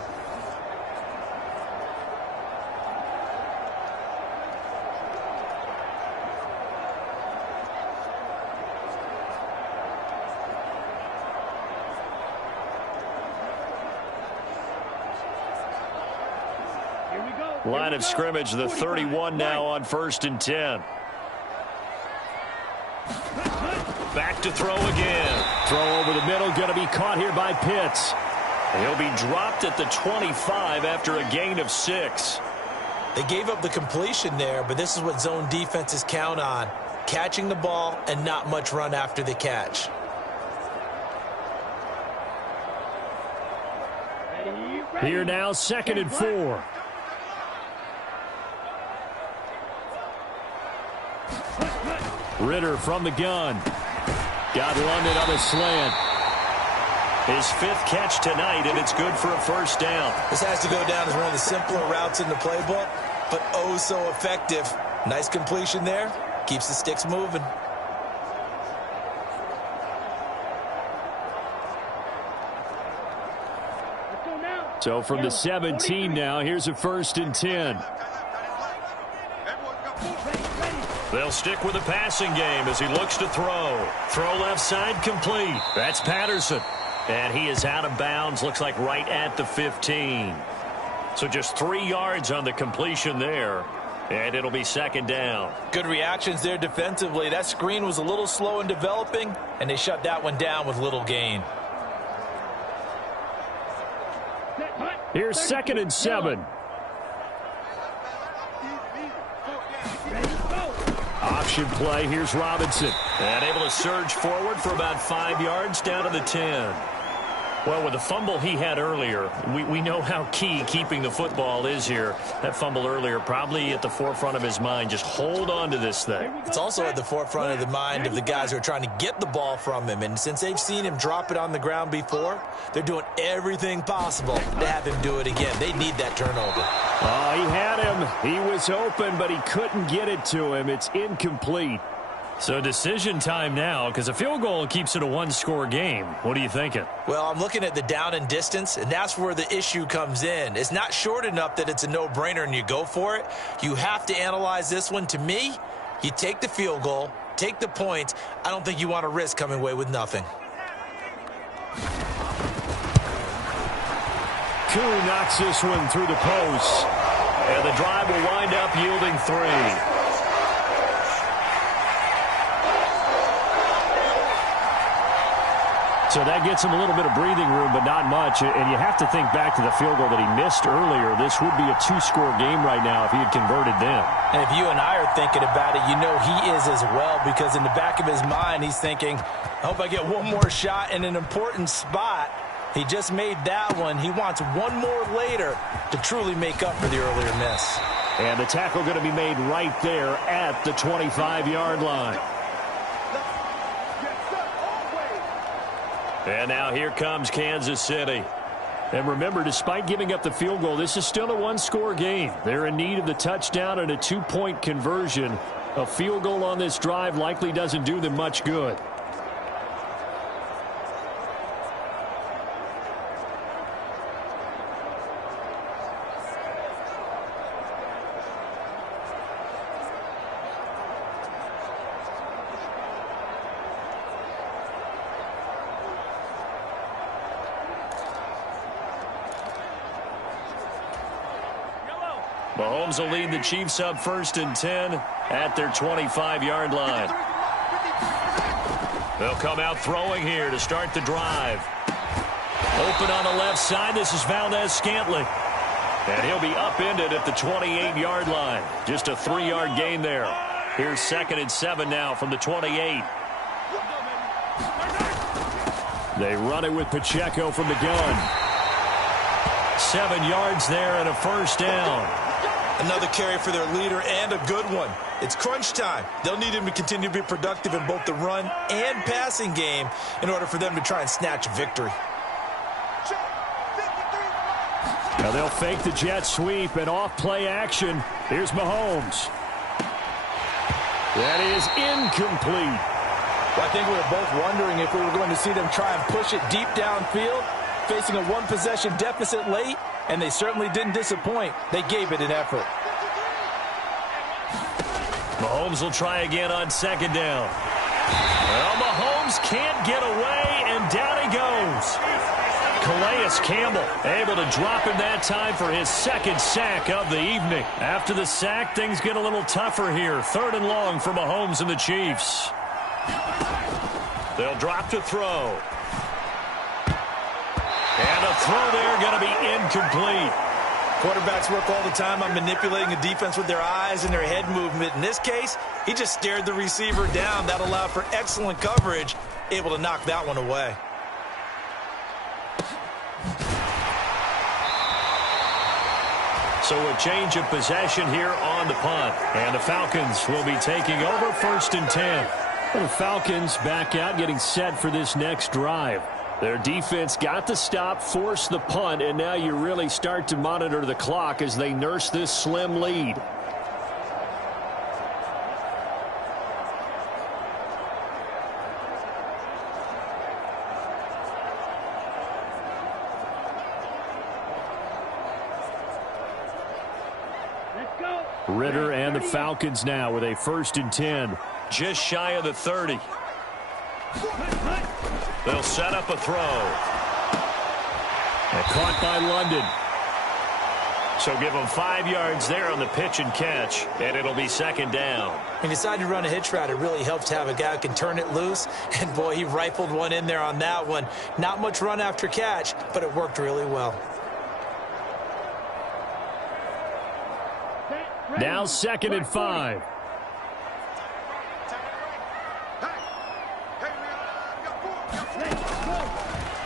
Line of scrimmage, the 31 now on 1st and 10. Back to throw again. Throw over the middle, going to be caught here by Pitts. He'll be dropped at the 25 after a gain of 6. They gave up the completion there, but this is what zone defenses count on. Catching the ball and not much run after the catch. Here now, 2nd and 4. Ritter from the gun. Got London on a slant. His 5th catch tonight, and it's good for a first down. This has to go down as one of the simpler routes in the playbook, but oh so effective. Nice completion there. Keeps the sticks moving. So from the 17 now, here's a 1st and 10. They'll stick with the passing game as he looks to throw. Throw left side complete. That's Patterson. And he is out of bounds. Looks like right at the 15. So just 3 yards on the completion there. And it'll be 2nd down. Good reactions there defensively. That screen was a little slow in developing, and they shut that one down with little gain. Here's 2nd and 7. Option play. Here's Robinson. And able to surge forward for about 5 yards down to the 10. Well, with the fumble he had earlier, we know how key keeping the football is here. That fumble earlier probably at the forefront of his mind. Just hold on to this thing. It's also at the forefront of the mind of the guys who are trying to get the ball from him. And since they've seen him drop it on the ground before, they're doing everything possible to have him do it again. They need that turnover. Oh, he had him. He was open, but he couldn't get it to him. It's incomplete. So decision time now, because a field goal keeps it a one-score game. What are you thinking? Well, I'm looking at the down and distance, and that's where the issue comes in. It's not short enough that it's a no-brainer and you go for it. You have to analyze this one. To me, you take the field goal, take the points. I don't think you want to risk coming away with nothing. Koo knocks this one through the post. And the drive will wind up yielding 3. So that gets him a little bit of breathing room, but not much. And you have to think back to the field goal that he missed earlier. This would be a 2-score game right now if he had converted then. And if you and I are thinking about it, you know he is as well, because in the back of his mind, he's thinking, I hope I get one more shot in an important spot. He just made that one. He wants one more later to truly make up for the earlier miss. And the tackle going to be made right there at the 25-yard line. And now here comes Kansas City. And remember, despite giving up the field goal, this is still a one-score game. They're in need of the touchdown and a two-point conversion. A field goal on this drive likely doesn't do them much good. Mahomes will lead the Chiefs up 1st and 10 at their 25-yard line. They'll come out throwing here to start the drive. Open on the left side. This is Valdez-Scantling. And he'll be upended at the 28-yard line. Just a 3-yard gain there. Here's 2nd and 7 now from the 28. They run it with Pacheco from the gun. 7 yards there and a first down. Another carry for their leader and a good one. It's crunch time. They'll need him to continue to be productive in both the run and passing game in order for them to try and snatch victory. Now they'll fake the jet sweep and off play action. Here's Mahomes. That is incomplete. Well, I think we were both wondering if we were going to see them try and push it deep downfield, facing a one-possession deficit late. And they certainly didn't disappoint. They gave it an effort. Mahomes will try again on 2nd down. Well, Mahomes can't get away, and down he goes. Calais Campbell able to drop him that time for his 2nd sack of the evening. After the sack, things get a little tougher here. 3rd and long for Mahomes and the Chiefs. They'll drop to throw. And a throw there going to be incomplete. Quarterbacks work all the time on manipulating a defense with their eyes and their head movement. In this case, he just stared the receiver down. That allowed for excellent coverage, able to knock that one away. So a change of possession here on the punt. And the Falcons will be taking over 1st and 10. Well, the Falcons back out, getting set for this next drive. Their defense got the stop, forced the punt, and now you really start to monitor the clock as they nurse this slim lead. Let's go. Ritter and the Falcons now with a 1st and 10, just shy of the 30. They'll set up a throw. And caught by London. So give them 5 yards there on the pitch and catch, and it'll be 2nd down. He decided to run a hitch route. It really helps to have a guy who can turn it loose. And, boy, he rifled one in there on that one. Not much run after catch, but it worked really well. Now 2nd and 5.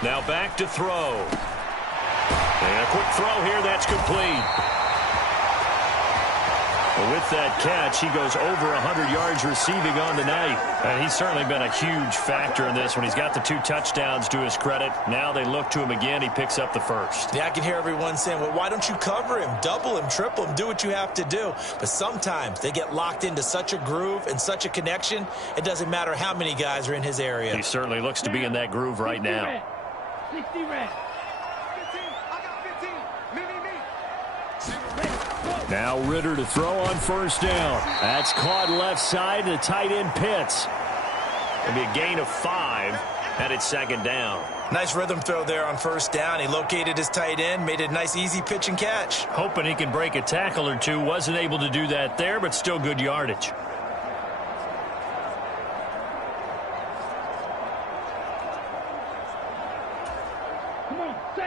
Now back to throw. And a quick throw here, that's complete. Well, with that catch, he goes over 100 yards receiving on the night. And he's certainly been a huge factor in this one. He's got the 2 touchdowns to his credit. Now they look to him again. He picks up the 1st. Yeah, I can hear everyone saying, well, why don't you cover him, double him, triple him, do what you have to do. But sometimes they get locked into such a groove and such a connection, it doesn't matter how many guys are in his area. He certainly looks to be in that groove right now. 60 red. Now Ritter to throw on 1st down. That's caught left side. The tight end Pitts. It'll be a gain of 5, and it's 2nd down. Nice rhythm throw there on 1st down. He located his tight end, made it a nice easy pitch and catch. Hoping he can break a tackle or two. Wasn't able to do that there, but still good yardage.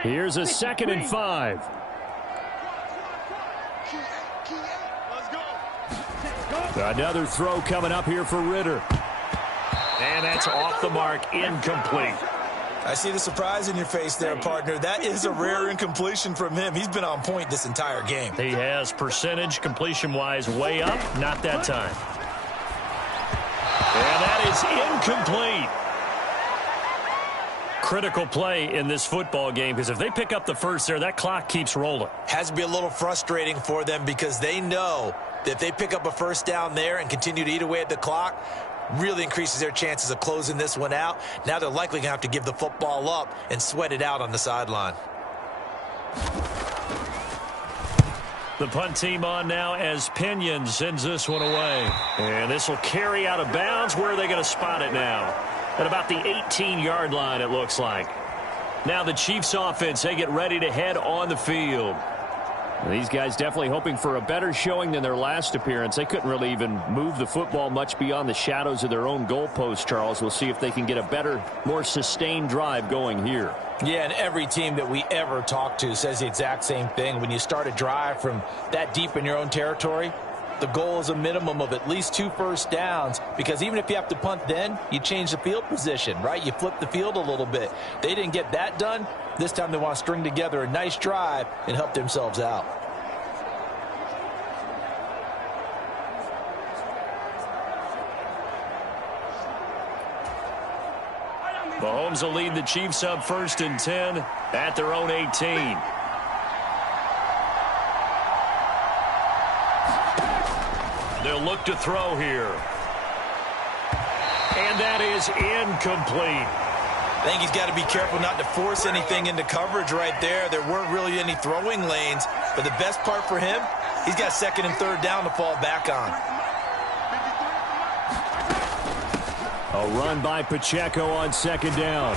Here's a 2nd and 5. Another throw coming up here for Ritter. And that's off the mark, incomplete. I see the surprise in your face there, partner. That is a rare incompletion from him. He's been on point this entire game. He has percentage completion-wise way up, not that time. And that is incomplete. critical play in this football game, because if they pick up the first there, that clock keeps rolling. Has to be a little frustrating for them because they know that if they pick up a first down there and continue to eat away at the clock, really increases their chances of closing this one out. Now they're likely going to have to give the football up and sweat it out on the sideline. The punt team on now as Pinion sends this one away. And this will carry out of bounds. Where are they going to spot it now? At about the 18-yard line, it looks like. Now the Chiefs offense, they get ready to head on the field. These guys definitely hoping for a better showing than their last appearance. They couldn't really even move the football much beyond the shadows of their own goalpost, Charles. We'll see if they can get a better, more sustained drive going here. Yeah, and every team that we ever talk to says the exact same thing. When you start a drive from that deep in your own territory, the goal is a minimum of at least 2 first downs, because even if you have to punt then, you change the field position, right? You flip the field a little bit. They didn't get that done. This time they want to string together a nice drive and help themselves out. Mahomes will lead the Chiefs up 1st and 10 at their own 18. They'll look to throw here. And that is incomplete. I think he's got to be careful not to force anything into coverage right there. There weren't really any throwing lanes, but the best part for him, he's got 2nd and 3rd down to fall back on. A run by Pacheco on 2nd down.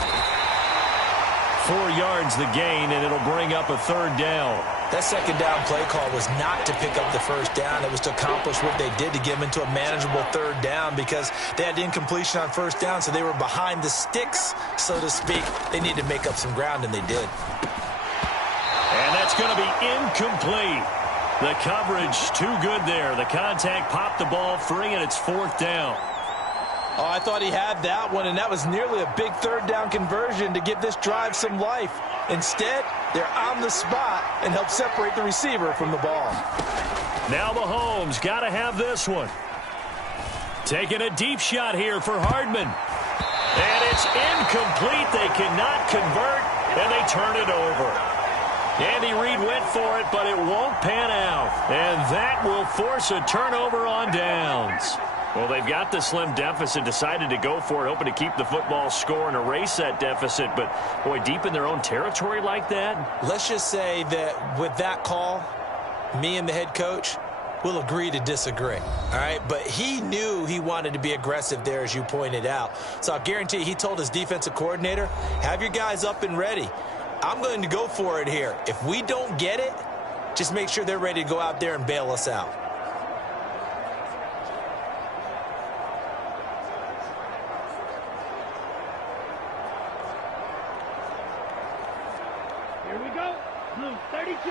4 yards the gain, and it'll bring up a 3rd down. That 2nd down play call was not to pick up the first down. It was to accomplish what they did to get them into a manageable 3rd down, because they had incompletion on 1st down, so they were behind the sticks, so to speak. They needed to make up some ground, and they did. And that's going to be incomplete. The coverage too good there. The contact popped the ball free, and it's 4th down. Oh, I thought he had that one, and that was nearly a big 3rd down conversion to give this drive some life. Instead, they're on the spot and help separate the receiver from the ball. Now Mahomes got to have this one. Taking a deep shot here for Hardman. And it's incomplete. They cannot convert, and they turn it over. Andy Reid went for it, but it won't pan out. And that will force a turnover on downs. Well, they've got the slim deficit, decided to go for it, hoping to keep the football score and erase that deficit. But, boy, deep in their own territory like that? Let's just say that with that call, me and the head coach will agree to disagree. All right? But he knew he wanted to be aggressive there, as you pointed out. So I'll guarantee he told his defensive coordinator, have your guys up and ready. I'm going to go for it here. If we don't get it, just make sure they're ready to go out there and bail us out. Here we go. Blue 32.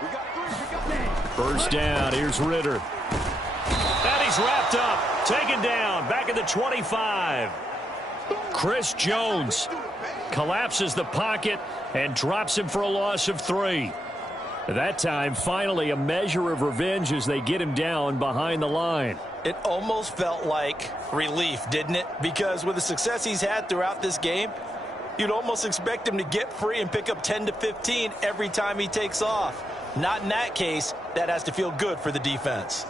We got 3. First down. Here's Ritter. And he's wrapped up. Taken down. Back at the 25. Chris Jones collapses the pocket and drops him for a loss of 3. At that time, finally, a measure of revenge as they get him down behind the line. It almost felt like relief, didn't it? Because with the success he's had throughout this game, you'd almost expect him to get free and pick up 10 to 15 every time he takes off. Not in that case. That has to feel good for the defense.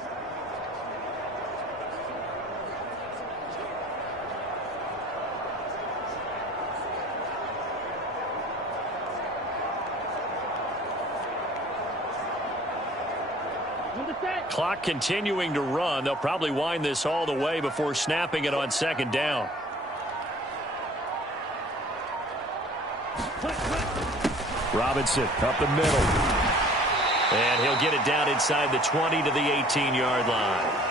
Clock continuing to run. They'll probably wind this all the way before snapping it on 2nd down. Robinson up the middle. And he'll get it down inside the 20 to the 18-yard line.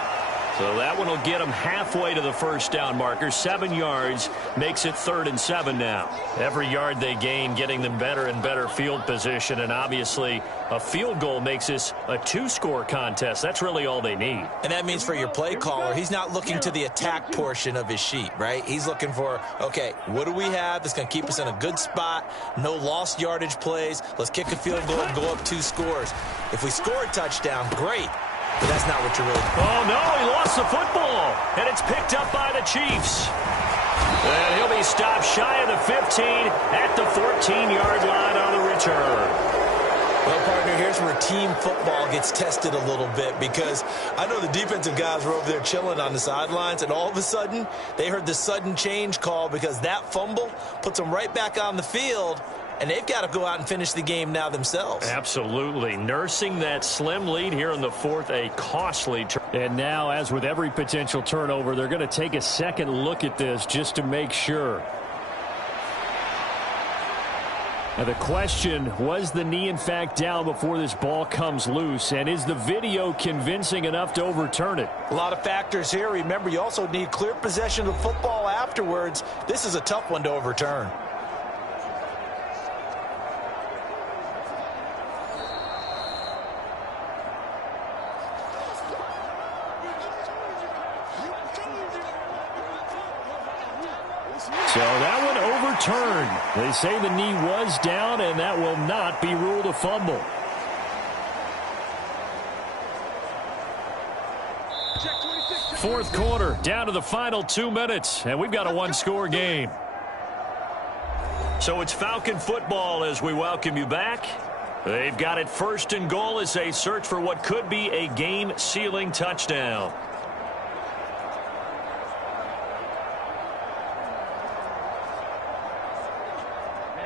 So that one will get them halfway to the first down marker. 7 yards makes it 3rd and 7 now. Every yard they gain getting them better and better field position. And obviously a field goal makes this a 2-score contest. That's really all they need. And that means for your play caller, he's not looking to the attack portion of his sheet, right? He's looking for, okay, what do we have that's going to keep us in a good spot? No lost yardage plays. Let's kick a field goal and go up 2 scores. If we score a touchdown, great. But that's not what you're really doing. Oh, no, he lost the football. And it's picked up by the Chiefs. 15 at the 14-yard line on the return. Well, partner, here's where team football gets tested a little bit, because I know the defensive guys were over there chilling on the sidelines, and all of a sudden they heard the sudden change call because that fumble puts them right back on the field, and they've got to go out and finish the game now themselves. Absolutely. Nursing that slim lead here in the fourth, a costly turn. And now, as with every potential turnover, they're going to take a second look at this just to make sure. Now the question, was the knee in fact down before this ball comes loose? And is the video convincing enough to overturn it? A lot of factors here. Remember, you also need clear possession of the football afterwards. This is a tough one to overturn. So that one overturned. They say the knee was down, and that will not be ruled a fumble. Fourth quarter, down to the final 2 minutes, and we've got a one-score game. So it's Falcon football as we welcome you back. They've got it first and goal as they search for what could be a game-sealing touchdown.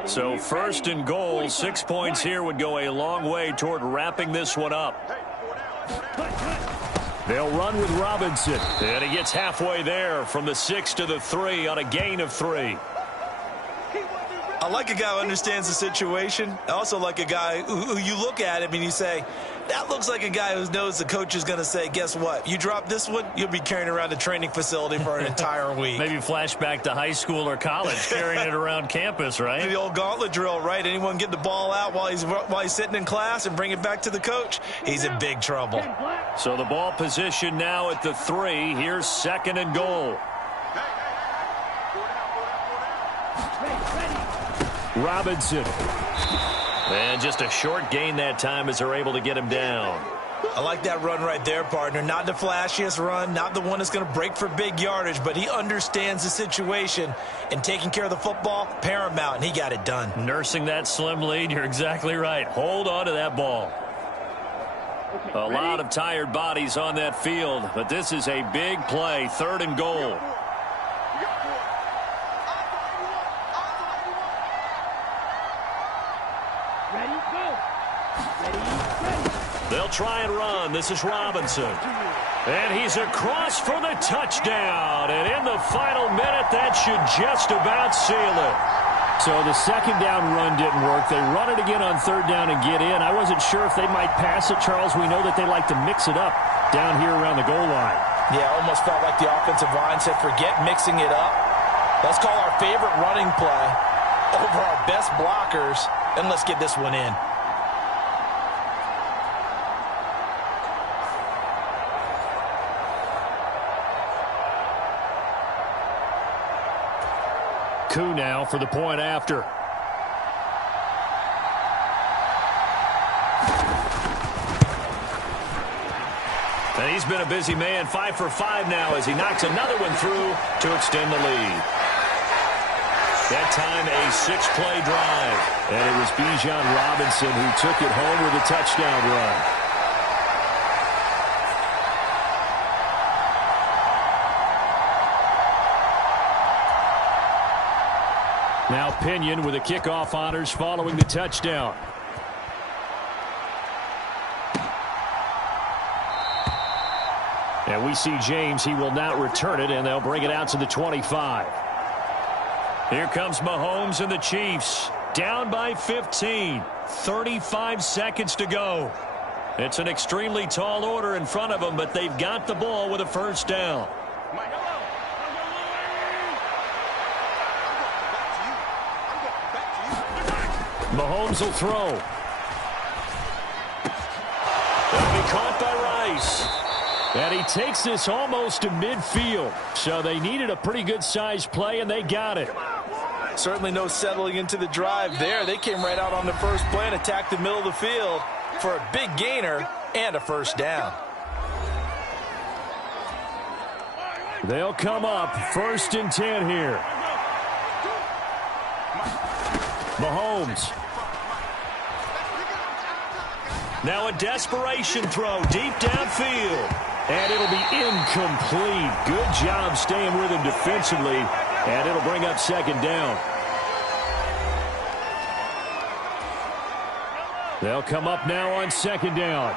So first and goal, 6 points here would go a long way toward wrapping this one up. They'll run with Robinson, and he gets halfway there from the 6 to the 3 on a gain of 3. I like a guy who understands the situation. I also like a guy who you look at him and you say, that looks like a guy who knows the coach is going to say, guess what? You drop this one, you'll be carrying around the training facility for an entire week. Maybe flashback to high school or college, carrying it around campus, right? The old gauntlet drill, right? Anyone get the ball out while he's sitting in class and bring it back to the coach? He's in big trouble. So the ball position now at the 3. Here's second and goal. Robinson. And just a short gain that time as they're able to get him down. I like that run right there, partner. Not the flashiest run, not the one that's going to break for big yardage, but he understands the situation, and taking care of the football, paramount, and he got it done. Nursing that slim lead, you're exactly right. Hold on to that ball. A lot of tired bodies on that field, but this is a big play, third and goal. They'll try and run. This is Robinson. And he's across for the touchdown. And in the final minute, that should just about seal it. So the second down run didn't work. They run it again on third down and get in. I wasn't sure if they might pass it, Charles. We know that they like to mix it up down here around the goal line. Yeah, almost felt like the offensive line said, forget mixing it up. Let's call our favorite running play over our best blockers, and let's get this one in. Coup now for the point after. And he's been a busy man, 5 for 5 now as he knocks another one through to extend the lead. That time a 6-play drive. And it was Bijan Robinson who took it home with a touchdown run. Now Pinion with the kickoff honors following the touchdown. And we see James. He will not return it, and they'll bring it out to the 25. Here comes Mahomes and the Chiefs. Down by 15. 35 seconds to go. It's an extremely tall order in front of them, but they've got the ball with a first down. Mahomes will throw. That'll be caught by Rice. And he takes this almost to midfield. So they needed a pretty good-sized play, and they got it. Certainly no settling into the drive there. They came right out on the first play and attacked the middle of the field for a big gainer and a first down. They'll come up 1st and 10 here. Mahomes. Now a desperation throw deep downfield. And it'll be incomplete. Good job staying with him defensively. And it'll bring up second down. They'll come up now on second down.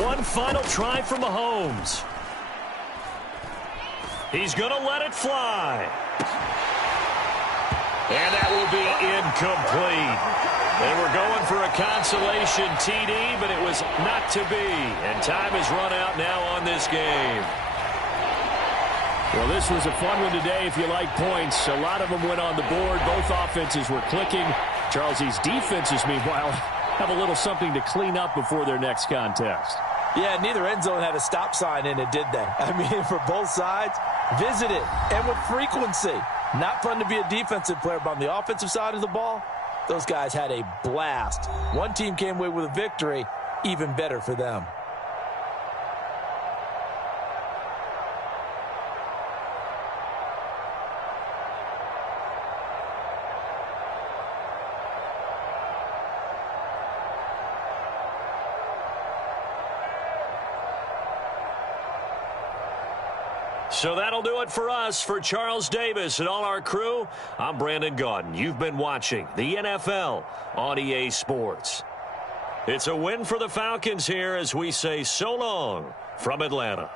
One final try for Mahomes. He's going to let it fly. And that will be incomplete. They were going for a consolation TD, but it was not to be. And time has run out now on this game. Well, this was a fun one today if you like points. A lot of them went on the board. Both offenses were clicking. Charles, these defenses, meanwhile, have a little something to clean up before their next contest. Yeah, neither end zone had a stop sign in it, did they? I mean, for both sides, visit it, and with frequency. Not fun to be a defensive player, but on the offensive side of the ball, those guys had a blast. One team came away with a victory, even better for them. So that'll do it for us. For Charles Davis and all our crew, I'm Brandon Gaudin. You've been watching the NFL on EA Sports. It's a win for the Falcons here as we say so long from Atlanta.